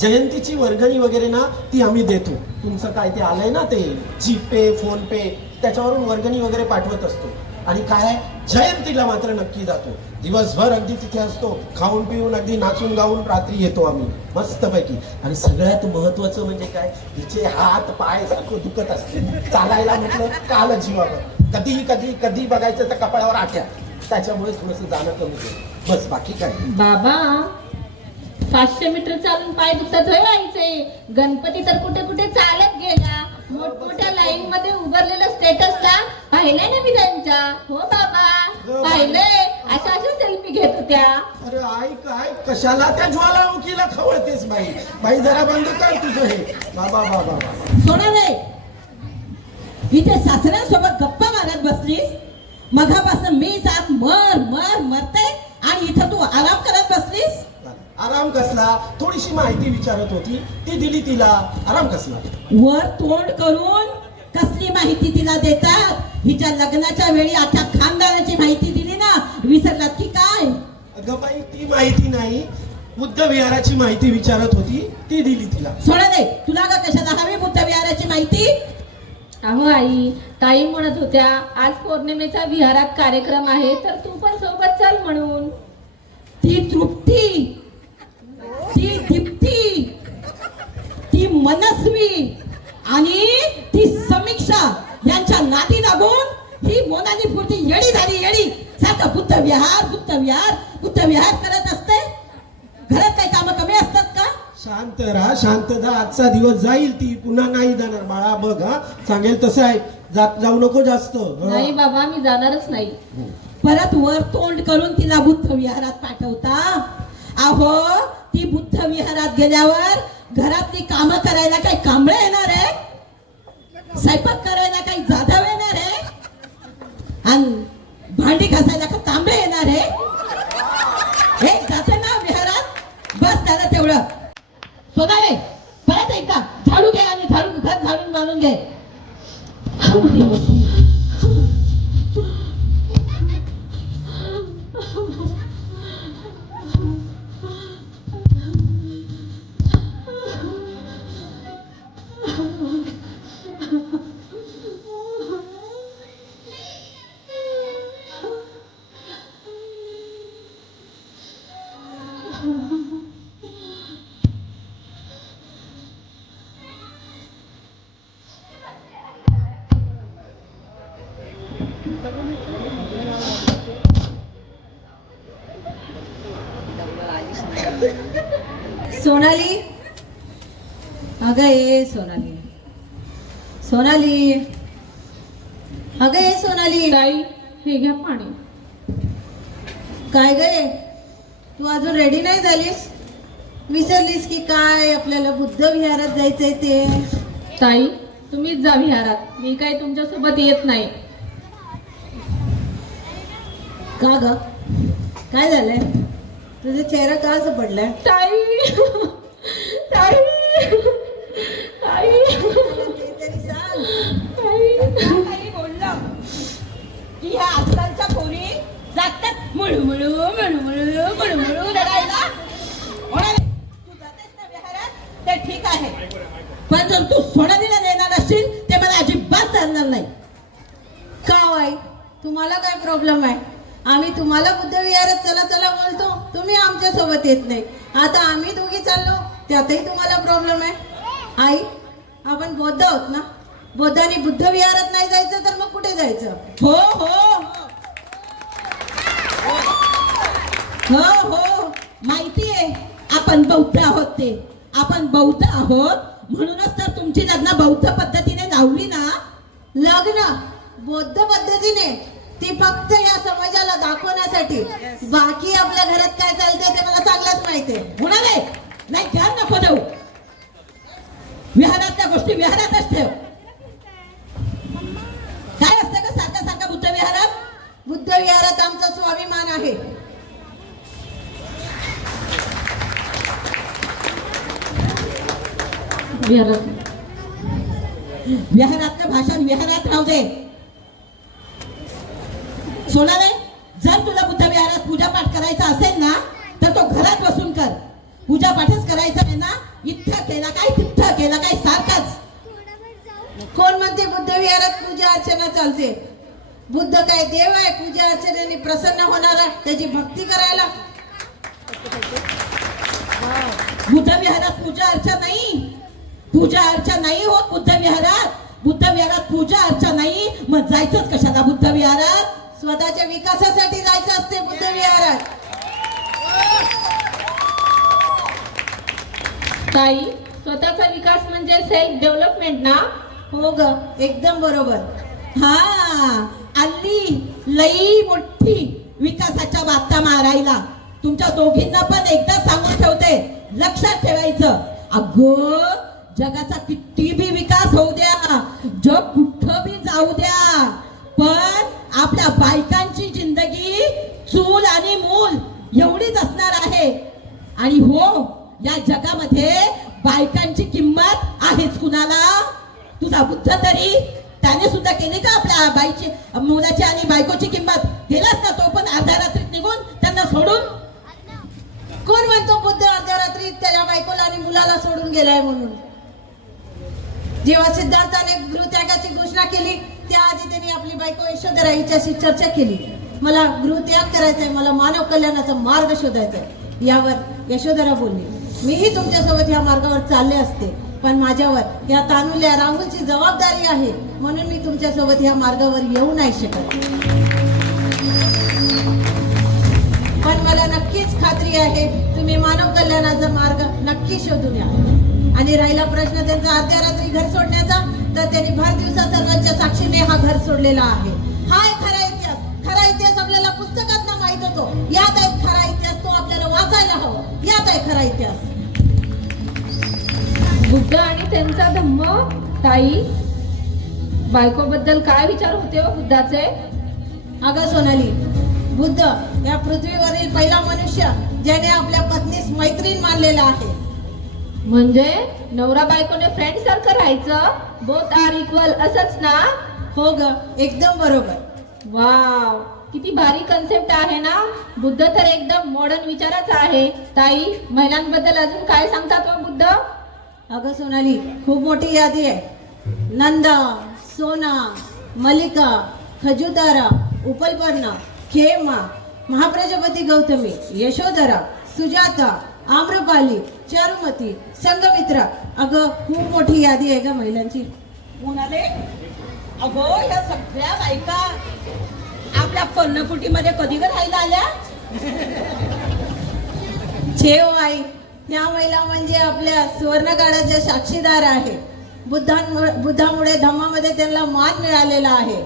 जयंतीची वर्गणी वगैरे ना ती आम्ही देतो. तुमचं काय ते आलंय ना ते जीपे, फोन पे, त्याच्यावरून वर्गणी वगैरे पाठवत असतो. आणि काय जयंतीला मात्र नक्की जातो. दिवसभर अगदी तिथे असतो. खाऊन पिऊन अगदी नाचून गाऊन रात्री येतो आम्ही मस्तपैकी. आणि सगळ्यात महत्वाचं म्हणजे काय, तिचे हात पाय सारखं दुखत असते. चालायला म्हटलं काल जीवावर. कधी बघायचं तर कपाळावर आठ्या. त्याच्यामुळे थोडंसं जाणं कमी केलं बस, बाकी काय. बाबा 500 मीटर चालून पाय दुखतात होय आईचे. गणपती तर कुठे चालत गेला. मोठमोठ्या लाईन मध्ये उभारलेलं स्टेटसला पाहिलंय ना मी त्यांच्या. हो बाबा पाहिलंय. अशा सेल्फी घेत होत्या. अरे आई काय कशाला त्या ज्वालामुखीला खवळतेस बाई जरा बंद कर तुझं हे. बाबा सोनाली, इथे सासऱ्यांसोबत गप्पा मारत बसलीस. मघापासून मी जात मरते आणि इथं तू आराम करत बसलीस. आराम कसला, थोडीशी माहिती विचारत होती, ती दिली तिला. आराम कसला? वर तोंड करून कसली माहिती तिला देतात? हिच्या लग्नाच्या वेळी आता खानदानाची माहिती दिली ना, विसरलात की काय? अगं बाई ती माहिती नाही, बुद्ध विहाराची माहिती विचारत होती, ती दिली तिला. सोनाली, तुला का कशाला हवी बुद्ध विहाराची माहिती? अहो आई, ताई म्हणत होत्या आज पौर्णिमेचा विहारात कार्यक्रम आहे, तर तू पण सोबत चल म्हणून. ती तृप्ती, ती दीप्ती, ती मनस्वी आणि ती समीक्षा यांच्या नादी लागून ही मोनाली पुरती येडी झाली. येडी सारखं बुद्ध विहार करत असते. घरात काही कामं कमी असतात का? शांत राहा, शांतता. आजचा दिवस जाईल, ती पुन्हा नाही जाणार बाळा. बघ हा, सांगेल तसं आहे. जाऊ नको जास्त. नाही बाबा, मी जाणारच नाही. परत वर तोंड करून तिला बुद्ध विहारात पाठवता. अहो, ती बुद्ध विहारात गेल्यावर घरातली कामं करायला काही कांबळे येणार आहे? स्वयंपाक करायला काही जाधव येणार आहे? आणि भांडी घासायला का तांबे येणार आहे? हे जाते ना विहारात, बस त्याला तेवढं. सोनाली, परत एकदा झाडू घे आणि घर झाडून मारून घे. सोनाली, अगं ये सोनाली. अगं ये सोनाली. ताई हे घ्या पाणी. काय गे, तू अजून रेडी नाही झालीस? विसरलीस की काय आपल्याला बुद्ध विहारात जायचंय ते? ताई तुम्हीच जा विहारात, मी काय तुमच्या सोबत येत नाही. का ग, काय झालंय? तुझा चेहरा का असं पडलाय? ताई ताई ताई ते तरी सांग. ताई काही बोललं की ह्या आजकालच्या पोरी जातात मुळमुळू मुळमुळू मुळमुळू रडायला. होणार तू जातेस ना विहारात ते ठीक आहे, पण जर तू सोनालीला देणार असशील ते मला अजिबात चालणार नाही. का आई तुम्हाला काय प्रॉब्लेम आहे? आम्ही तुम्हाला बुद्धविहारात चला चला बोलतो, तुम्ही आमच्या सोबत येत नाही. आता आम्ही दोघी चाललो त्यातही तुम्हाला प्रॉब्लेम आहे. आई आपण बौद्ध आहोत ना, बौद्धांनी बुद्धविहारात नाही जायचं तर मग कुठे जायचं? हो हो हो हो माहिती आहे आपण बौद्ध आहोत ते. आपण बौद्ध आहोत म्हणूनच तर तुमची लग्न बौद्ध पद्धतीने लावली ना. लग्न बौद्ध पद्धतीने ती फक्त या समाजाला दाखवण्यासाठी. बाकी आपल्या घरात काय चालते ते मला चांगलंच माहिती आहे. होणार आहे नाही ध्यान नको देऊ. विहारातल्या गोष्टी विहारातच ठेव. काय असतं का सारखं सारखं बुद्ध विहारात? बुद्ध विहारात आमचा स्वाभिमान आहे. विहारातलं भाषण विहारात राहू दे. सोनाले जर तुला बुद्ध विहारात पूजा पाठ करायचा असेल ना तर तो घरात बसून कर. पूजा पाठच करायचा आहे ना, इथं केला काय तिथं केला काय सारखाच. कोण म्हणते बुद्ध विहारात पूजा अर्चना चालते? बुद्ध काय देव आहे पूजा अर्चनेने प्रसन्न होणारा, त्याची भक्ती करायला? बुद्ध विहारात पूजा अर्चा नाही. पूजा अर्चा नाही होत बुद्ध विहारात. बुद्ध विहारात पूजा अर्चा नाही, मग जायचंच कशाला बुद्ध विहारात? स्वतःच्या विकासासाठी जायचं असते बुद्ध विहारात. ताई स्वतःचा विकास म्हणजे सेल्फ डेव्हलपमेंट ना? हो ग एकदम बरोबर. हा आली लई मोठी विकासाच्या बाता मारायला. तुमच्या दोघींना पण एकदा सांगून ठेवते, लक्षात ठेवायचं. अगं जगाचा किती बी विकास होऊ द्या, जग कुठं बी जाऊ द्या, पण आपल्या बायकांची जिंदगी चूल आणि मूल एवढीच असणार आहे. आणि हो या जगामध्ये बायकांची किंमत आहेच कुणाला? तुझा बुद्ध तरी त्याने सुद्धा केली का आपल्या बाईची मुलाची आणि बायकोची किंमत? गेलास ना तो पण अर्ध्या रात्रीत निघून त्यांना सोडून. कोण म्हणतो बुद्ध अर्ध्या रात्री त्याच्या बायकोला आणि मुलाला सोडून गेलाय म्हणून? जेव्हा सिद्धार्थाने गृहत्यागाची घोषणा केली त्याआधी त्यांनी आपली बायको यशोधरा हिच्याशी चर्चा केली. मला गृहत्याग करायचंय, मला मानव कल्याणाचा मार्ग शोधायचा आहे. यावर यशोधरा बोलली, मीही तुमच्यासोबत या मार्गावर चालले असते, पण माझ्यावर या तानुल्या राहुलची जबाबदारी आहे, म्हणून मी तुमच्यासोबत या मार्गावर येऊ नाही शकत. पण मला नक्कीच खात्री आहे तुम्ही मानव कल्याणाचा मार्ग नक्की शोधून या. आणि राहिला प्रश्न त्यांचा अर्ध्या रात्री घर सोडण्याचा, तर त्यांनी भर दिवसा सर्वांच्या साक्षीने हा घर सोडलेला आहे. हा आहे खरा इतिहास. खरा इतिहास आपल्याला पुस्तकात ना माहित होतो. यात आहे खरा इतिहास, तो आपल्याला वाचायला हवं. यात आहे खरा इतिहास. बुद्ध आणि त्यांचा धम्म. ताई बायकोबद्दल काय विचार होते हो बुद्धाचे? अगं सोनाली, बुद्ध या पृथ्वीवरील पहिला मनुष्य ज्याने आपल्या पत्नीस मैत्रीण मानलेला आहे. म्हणजे नवरा बायकोने फ्रेंड सारखं राहायचं, बोथ आर इक्वल असंच ना? हो ग एकदम बरोबर. वाव किती भारी कन्सेप्ट आहे ना. बुद्ध तर एकदम मॉडर्न विचाराचा आहे. ताई महिलांबद्दल अजून काय सांगतात व बुद्ध? अगं सोनाली खूप मोठी यादी आहे. नंदा, सोना, मलिका, खजुतारा, उपलपर्णा, खेमा, महाप्रजापती गौतमी, यशोधरा, सुजाता, आम्रपाली, चारुमती, संघमित्रा. अगं खूप मोठी यादी आहे ग महिलांची. म्हणाले अगो ह्या सगळ्या बायका आपल्या पर्णकुटीमध्ये कधी ग राहायला आल्या? छेव आई, त्या महिला म्हणजे आपल्या सुवर्णकाळाच्या साक्षीदार आहे. बुद्धामुळे धम्मामध्ये त्यांना मान मिळालेला आहे.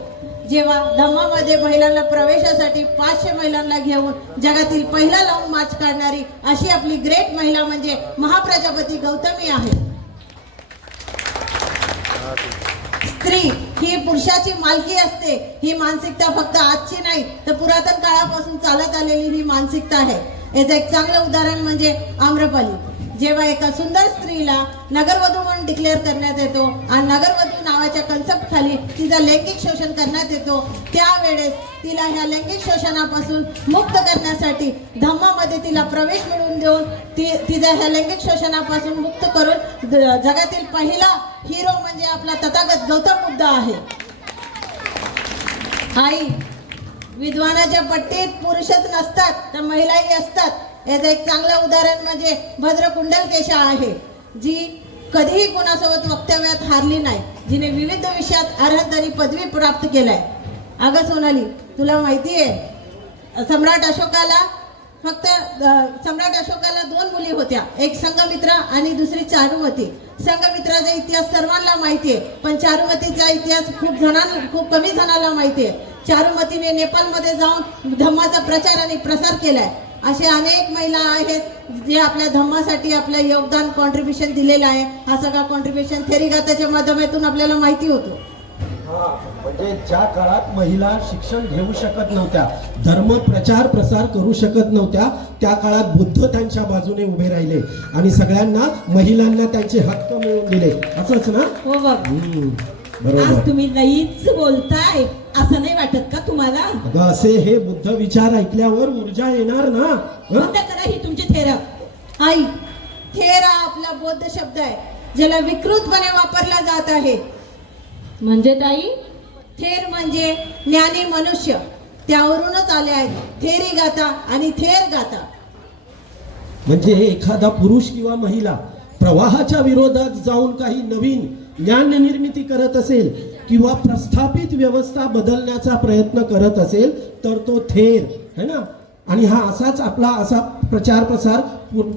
जेव्हा धम्मामध्ये महिलांना प्रवेशासाठी 500 महिलांना घेऊन जगातील पहिला लॉंग मार्च काढणारी अशी आपली ग्रेट महिला म्हणजे महाप्रजापती गौतमी आहे. स्त्री ही पुरुषाची मालकी असते, ही मानसिकता फक्त आजची नाही तर पुरातन काळापासून चालत आलेली ही मानसिकता आहे. याचं एक चांगलं उदाहरण म्हणजे आम्रपाली. जेव्हा एका सुंदर स्त्रीला नगरवधू म्हणून डिक्लेअर करण्यात येतो आणि नगरवधू नावाच्या कन्सेप्ट खाली तिचं लैंगिक शोषण करण्यात येतो, त्यावेळेस तिला ह्या लैंगिक शोषणापासून मुक्त करण्यासाठी धम्मामध्ये तिला प्रवेश मिळवून देऊन तिचा ह्या लैंगिक शोषणापासून मुक्त करून जगातील पहिला हिरो म्हणजे आपला तथागत गौतम बुद्ध आहे. आई, विद्वानाच्या पट्टीत पुरुषच नसतात तर महिलाही असतात. याचं एक चांगलं उदाहरण म्हणजे भद्र कुंडलकेशा आहे, जी कधीही कोणासोबत वक्तव्यात हारली नाही, जिने विविध विषयात अर्हतरी पदवी प्राप्त केलाय. अगं सोनाली, तुला माहिती आहे सम्राट अशोकाला 2 मुली होत्या, एक संघमित्रा आणि दुसरी चारुमती. संघमित्राचा इतिहास सर्वांना माहिती आहे, पण चारुमतीचा इतिहास खूप कमी जणांना माहिती आहे. चारुमतीने नेपाळमध्ये जाऊन धम्माचा प्रचार आणि प्रसार केलाय. असे अनेक महिला आहेत जे आपल्या धम्मासाठी आपलं योगदान कॉन्ट्रीब्युशन दिलेलं आहे. हा सगळा कॉन्ट्रीब्युशन थेरीगाताच्या माध्यमातून आपल्याला माहिती होतो. म्हणजे ज्या काळात महिला शिक्षण घेऊ शकत नव्हत्या, धर्म प्रचार प्रसार करू शकत नव्हत्या, त्या काळात बुद्ध त्यांच्या बाजूने उभे राहिले आणि सगळ्यांना महिलांना त्यांचे हक्क मिळवून दिले. असंच ना? हो बघ, बरोबर. आज तुम्ही लईच बोलताय असं नाही वाटत का तुम्हाला? अगं, असे हे बुद्ध विचार ऐकल्यावर ऊर्जा येणार ना. बंद करा ही तुमची थेर. आई, थेर हा आपला बौद्ध शब्द आहे ज्याला विकृतपणे वापरला जात आहे. म्हणजे ताई, थेर म्हणजे ज्ञानी मनुष्य, त्यावरूनच आले आहेत थेरी गाथा आणि थेर गाथा. म्हणजे एखादा पुरुष किंवा महिला प्रवाहाच्या विरोधात जाऊन काही नवीन ज्ञान निर्मिती करत असेल किंवा प्रस्थापित व्यवस्था बदलण्याचा प्रयत्न करत असेल तर तो थेर है ना. आणि हा असाच आपला असा प्रचार प्रसार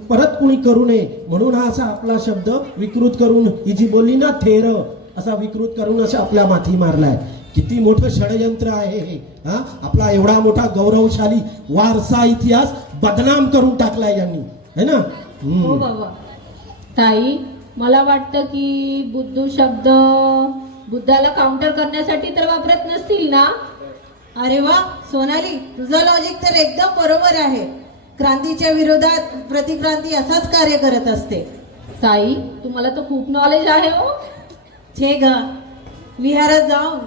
परत कुणी करू नये म्हणून हा असा आपला शब्द विकृत करून, ही जी बोलली ना थेर, असा विकृत करून असा आपल्या माथी मारलाय. किती मोठं षडयंत्र आहे हे. आपला एवढा मोठा गौरवशाली वारसा इतिहास बदनाम करून टाकलाय यांनी, है ना. हो बाबा. ताई, मला वाटतं की बुद्धू शब्द बुद्धाला काउंटर करण्यासाठी तर वापरत नसतील ना? अरे वा सोनाली, तुझं लॉजिक तर एकदम बरोबर आहे. क्रांतीच्या विरोधात प्रतिक्रांती असाच कार्य करत असते. ताई, तुम्हाला तर खूप नॉलेज आहे हो. छे ग, विहारात जाऊन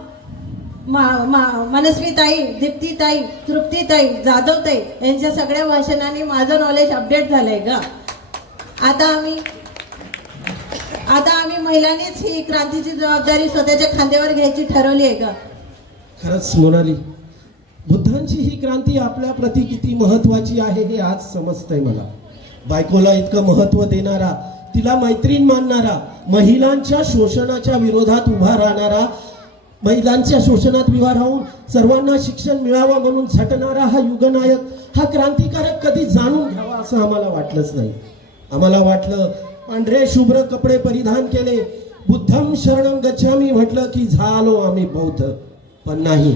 मनस्वीताई, दीप्तीताई, तृप्तीताई, जाधवताई यांच्या सगळ्या भाषणांनी माझं नॉलेज अपडेट झालंय ग. आता आम्ही महिलांनीच ही क्रांतीची जबाबदारी स्वतःच्या खांद्यावर घ्यायची ठरवली आहे ग. खरंच मोनाली, बुद्धांची ही क्रांती आपल्या प्रती किती महत्वाची आहे हे आज समजतंय मला. बायकोला इतकं महत्व देणारा, तिला मैत्रीण मानणारा, महिलांच्या शोषणाच्या विरोधात उभा राहणारा, महिलांच्या शोषणात उभा राहून सर्वांना शिक्षण मिळावं म्हणून झटणारा हा युगनायक, हा क्रांतिकारक कधी जाणून घ्यावा असं आम्हाला वाटलंच नाही. आम्हाला वाटलं पांढरे शुभ्र कपडे परिधान केले, बुद्धम शरणं गच्छामी म्हटलं की झालो आम्ही बौद्ध. पण नाही,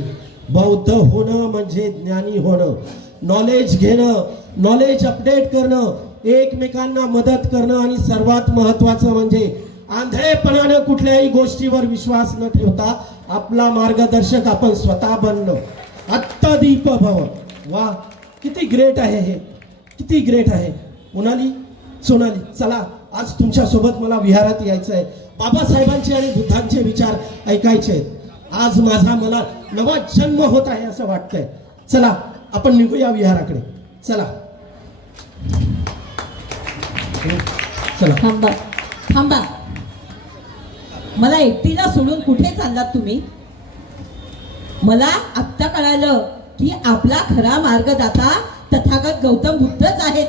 बौद्ध होणं म्हणजे ज्ञानी होणं, नॉलेज घेणं, नॉलेज अपडेट करणं, एकमेकांना मदत करणं आणि सर्वात महत्वाचं म्हणजे आंधळेपणानं कुठल्याही गोष्टीवर विश्वास न ठेवता आपला मार्गदर्शक आपण स्वतः बनणं. आत्तादीप भव. वा, किती ग्रेट आहे हे, किती ग्रेट आहे. सोनाली, चला आज तुमच्या सोबत मला विहारात यायचं आहे. बाबासाहेबांचे आणि बुद्धांचे विचार ऐकायचे आहेत. आज माझा मला नवा जन्म होत आहे असं वाटतंय. चला आपण निघूया विहाराकडे. चला चला. थांबा, मला एकटीला सोडून कुठे चाललात तुम्ही? मला आत्ता कळालं की आपला खरा मार्गदाता तथागत गौतम बुद्धच आहे.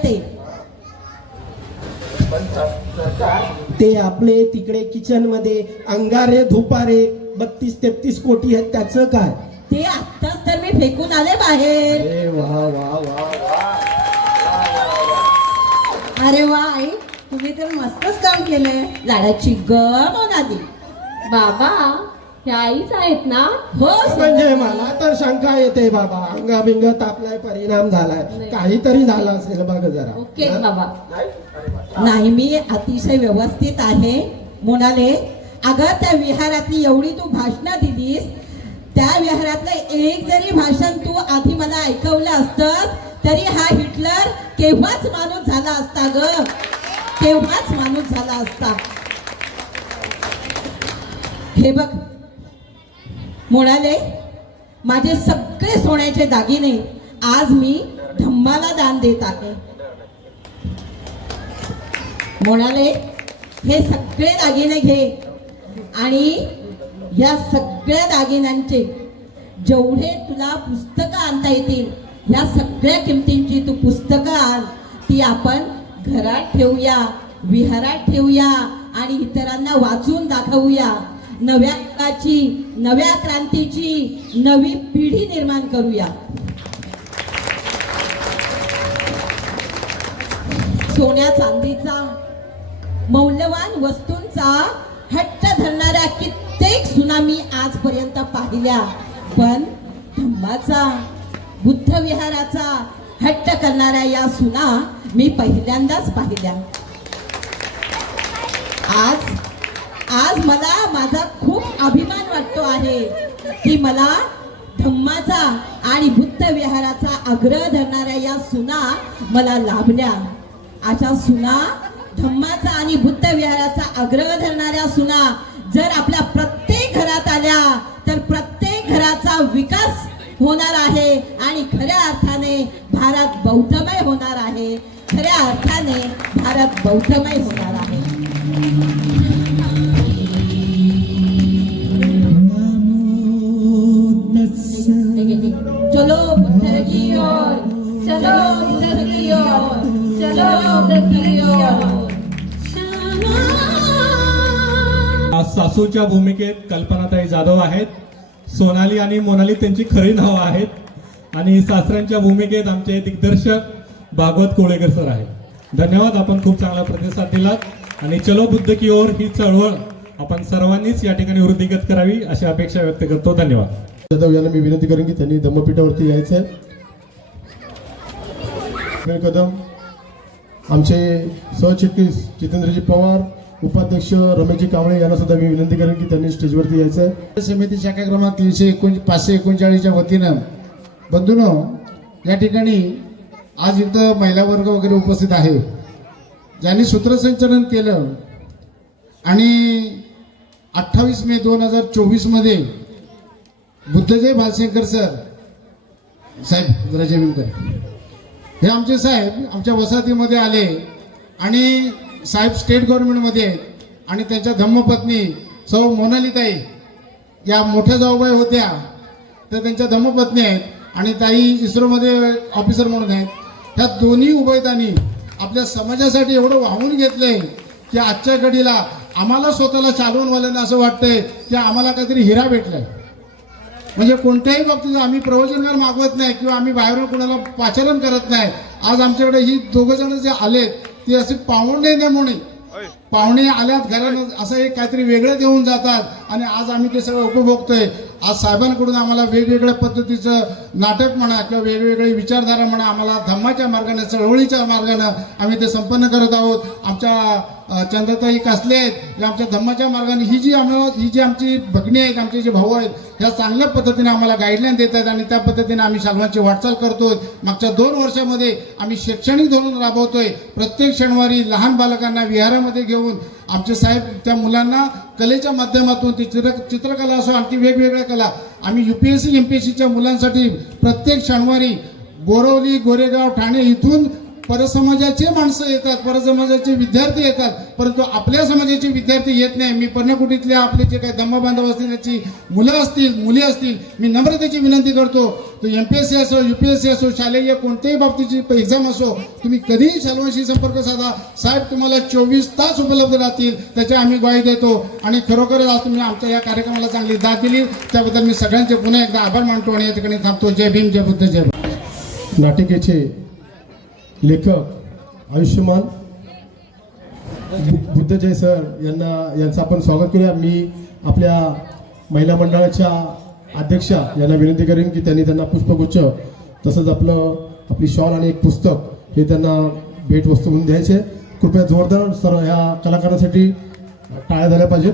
ते आपले तिकडे किचन मध्ये अंगारे धुपारे 32-33 कोटी आहेत, त्याचं काय? ते आत्ताच तर मी फेकून आले बाहेर. अरे वा वा वा वा. अरे वा आई, तुम्ही तर मस्तच काम केलंय. लाडाची गमन आली. बाबा, ह्या आईच आहेत ना? हो. म्हणजे मला तर शंका येते बाबा, अंगाबिंग तापलाय, परिणाम झालाय, काहीतरी झालं असेल बघ जरा. ओके बाबा. नाही, मी अतिशय व्यवस्थित आहे. म्हणाले, अगं त्या विहारातली एवढी तू भाषणं दिलीस, त्या विहारातलं एक जरी भाषण तू आधी मला ऐकवलं असतं तरी हा हिटलर केव्हाच माणूस झाला असता ग, केव्हाच माणूस झाला असता. हे बघ म्हणाले, माझे सगळे सोन्याचे दागिने आज मी धम्माला दान देत आहे. म्हणाले, हे सगळे दागिने घे आणि या सगळ्या दागिन्यांचे जेवढे तुला पुस्तकं आणता येतील, या सगळ्या किमतींची तू पुस्तकं आण. ती आपण घरात ठेवूया, विहारात ठेवूया आणि इतरांना वाचून दाखवूया. नव्या युगाची, नव्या क्रांतीची नवी पिढी निर्माण करूया. सोन्या चांदीचा, मौल्यवान वस्तूंचा हट्ट धरणाऱ्या कित्येक सुना मी आजपर्यंत पाहिल्या, पण धम्माचा, बुद्ध विहाराचा हट्ट करणाऱ्या या सुना मी पहिल्यांदाच पाहिल्या. आज मला माझा खूप अभिमान वाटतो आहे की मला धम्माचा आणि बुद्ध विहाराचा आग्रह धरणाऱ्या या सुना मला लाभल्या. अशा सुना, धम्माचा आणि बुद्ध विहाराचा आग्रह धरणाऱ्या सुना जर आपल्या प्रत्येक घरात आल्या तर प्रत्येक घराचा विकास होणार आहे आणि खऱ्या अर्थाने भारत बौद्धमय होणार आहे. खऱ्या अर्थाने भारत बौद्धमय होणार आहे. चलो बुद्ध की ओर, चलो बुद्ध की ओर, चलो बुद्ध की ओर. आज सासूच्या भूमिकेत कल्पनाताई जाधव आहेत. सोनाली आणि मोनाली त्यांची खरी नावं आहेत. आणि सासऱ्यांच्या भूमिकेत आमचे दिग्दर्शक भागवत कोळेकर सर आहेत. धन्यवाद, आपण खूप चांगला प्रतिसाद दिलात. आणि चलो बुद्ध की ओर ही चळवळ आपण सर्वांनीच या ठिकाणी वृद्धिगत करावी अशी अपेक्षा व्यक्त करतो. धन्यवाद. जाधव यांना मी विनंती करेन की त्यांनी धम्मपीठावरती यायचं आहे. कदम, आमचे सहचिटणीस जितेंद्रजी पवार, उपाध्यक्ष रमेशजी कांबळे यांना सुद्धा मी विनंती करेन की त्यांनी स्टेजवरती यायचं आहे. समिती शाखा क्रमांक 539च्या वतीनं बंधूंनो, या ठिकाणी आज इथं महिला वर्ग वगैरे उपस्थित आहे, ज्यांनी सूत्रसंचलन केलं. आणि 28 मे 2024 मध्ये बुद्धजय भालशेखर सर साहेब राजेविंकर हे आमचे साहेब आमच्या वसाहतीमध्ये आले आणि साहेब स्टेट गव्हर्नमेंटमध्ये आहेत. आणि त्यांच्या धम्मपत्नी सौ मोनालीताई या मोठ्या जाऊबाई होत्या, तर त्यांच्या धम्मपत्नी आहेत. आणि ताई इस्रोमध्ये ऑफिसर म्हणून आहेत. ह्या दोन्ही उभयतांनी आपल्या समाजासाठी एवढं वाहून घेतलंय की आजच्या घडीला आम्हाला स्वतःला चालवूनवाल्यांना असं वाटतंय की आम्हाला काहीतरी हिरा भेटलाय. म्हणजे कोणत्याही बाबतीत आम्ही प्रवचनकार मागवत नाही किंवा आम्ही बाहेरून कोणाला पाचारण करत नाही. आज आमच्याकडे ही दोघं जण जे आलेत ते असे पाहुणे नेमणे, पाहुणे आल्यात घरानं असं एक काहीतरी वेगळं देऊन जातात आणि आज आम्ही ते सगळं उपभोगतोय. आज साहेबांकडून आम्हाला वेगवेगळ्या पद्धतीचं नाटक म्हणा किंवा वेगवेगळी विचारधारा म्हणा आम्हाला धम्माच्या मार्गाने, चळवळीच्या मार्गाने आम्ही ते संपन्न करत आहोत. आमच्या चंद्रताई कासले आहेत या आमच्या धम्माच्या मार्गाने, ही जी आमची भगिनी आहेत, आमचे जे भाऊ आहेत, ह्या चांगल्या पद्धतीने आम्हाला गाईडलाईन देत आहेत आणि त्या पद्धतीने आम्ही शालवांची वाटचाल करतोय. मागच्या 2 वर्षामध्ये आम्ही शैक्षणिक धोरण राबवतोय. प्रत्येक शनिवारी लहान बालकांना विहारामध्ये घेऊन आमचे साहेब त्या मुलांना कलेच्या माध्यमातून ती चित्रकला असो आणखी वेगवेगळ्या कला आम्ही UPSC MPSCच्या मुलांसाठी प्रत्येक शनिवारी बोरवली, गोरेगाव, ठाणे इथून परसमाजाचे माणसं येतात, परसमाजाचे विद्यार्थी येतात, परंतु आपल्या समाजाचे विद्यार्थी येत नाही. मी पर्णकुटीतल्या आपले जे काही धम्म बांधव असतील त्याची मुलं असतील, मुली असतील, मी नम्रतेची विनंती करतो, तो MPSC असो, UPSC असो, शालेय कोणत्याही बाबतीची एक्झाम असो, तुम्ही कधीही शालवांशी संपर्क साधा. साहेब तुम्हाला 24 तास उपलब्ध राहतील, त्याची आम्ही ग्वाही देतो. आणि खरोखरच आज तुम्ही आमच्या या कार्यक्रमाला चांगली दाद दिली त्याबद्दल मी सगळ्यांचे पुन्हा एकदा आभार मानतो आणि या ठिकाणी थांबतो. जय भीम, जय बुद्ध, जय भारत. नाटिकेचे लेखक आयुष्यमान बुद्धजय सर यांचं आपण स्वागत करूया. मी आपल्या महिला मंडळाच्या अध्यक्षा यांना विनंती करेन की त्यांना पुष्पगुच्छ तसंच आपली शॉल आणि एक पुस्तक हे त्यांना भेटवस्तू म्हणून द्यायचे. कृपया जोरदार सर ह्या कलाकारांसाठी टाळ्या झाल्या पाहिजेत.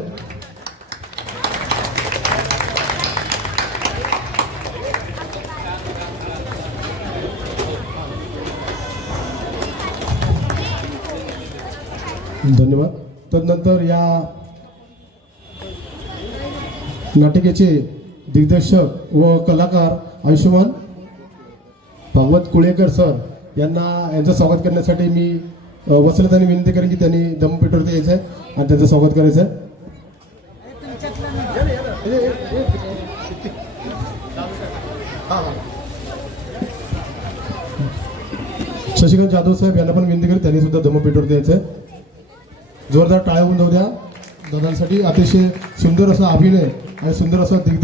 धन्यवाद. तदनंतर या नाटिकेचे दिग्दर्शक व कलाकार आयुष्यमान भागवत कुळेकर सर यांचं स्वागत करण्यासाठी मी वसलतांनी विनंती करेन की त्यांनी दमपीठवरती यायचं आहे आणि त्यांचं स्वागत करायचं आहे. शशिकांत जाधव साहेब यांना पण विनंती करेन त्यांनी सुद्धा दमपीठवरती यायचं आहे. जोरदार टाळ्या होऊन जाऊ द्या दादांसाठी. अतिशय सुंदर असा अभिनय आणि सुंदर असा दिग्दर्शन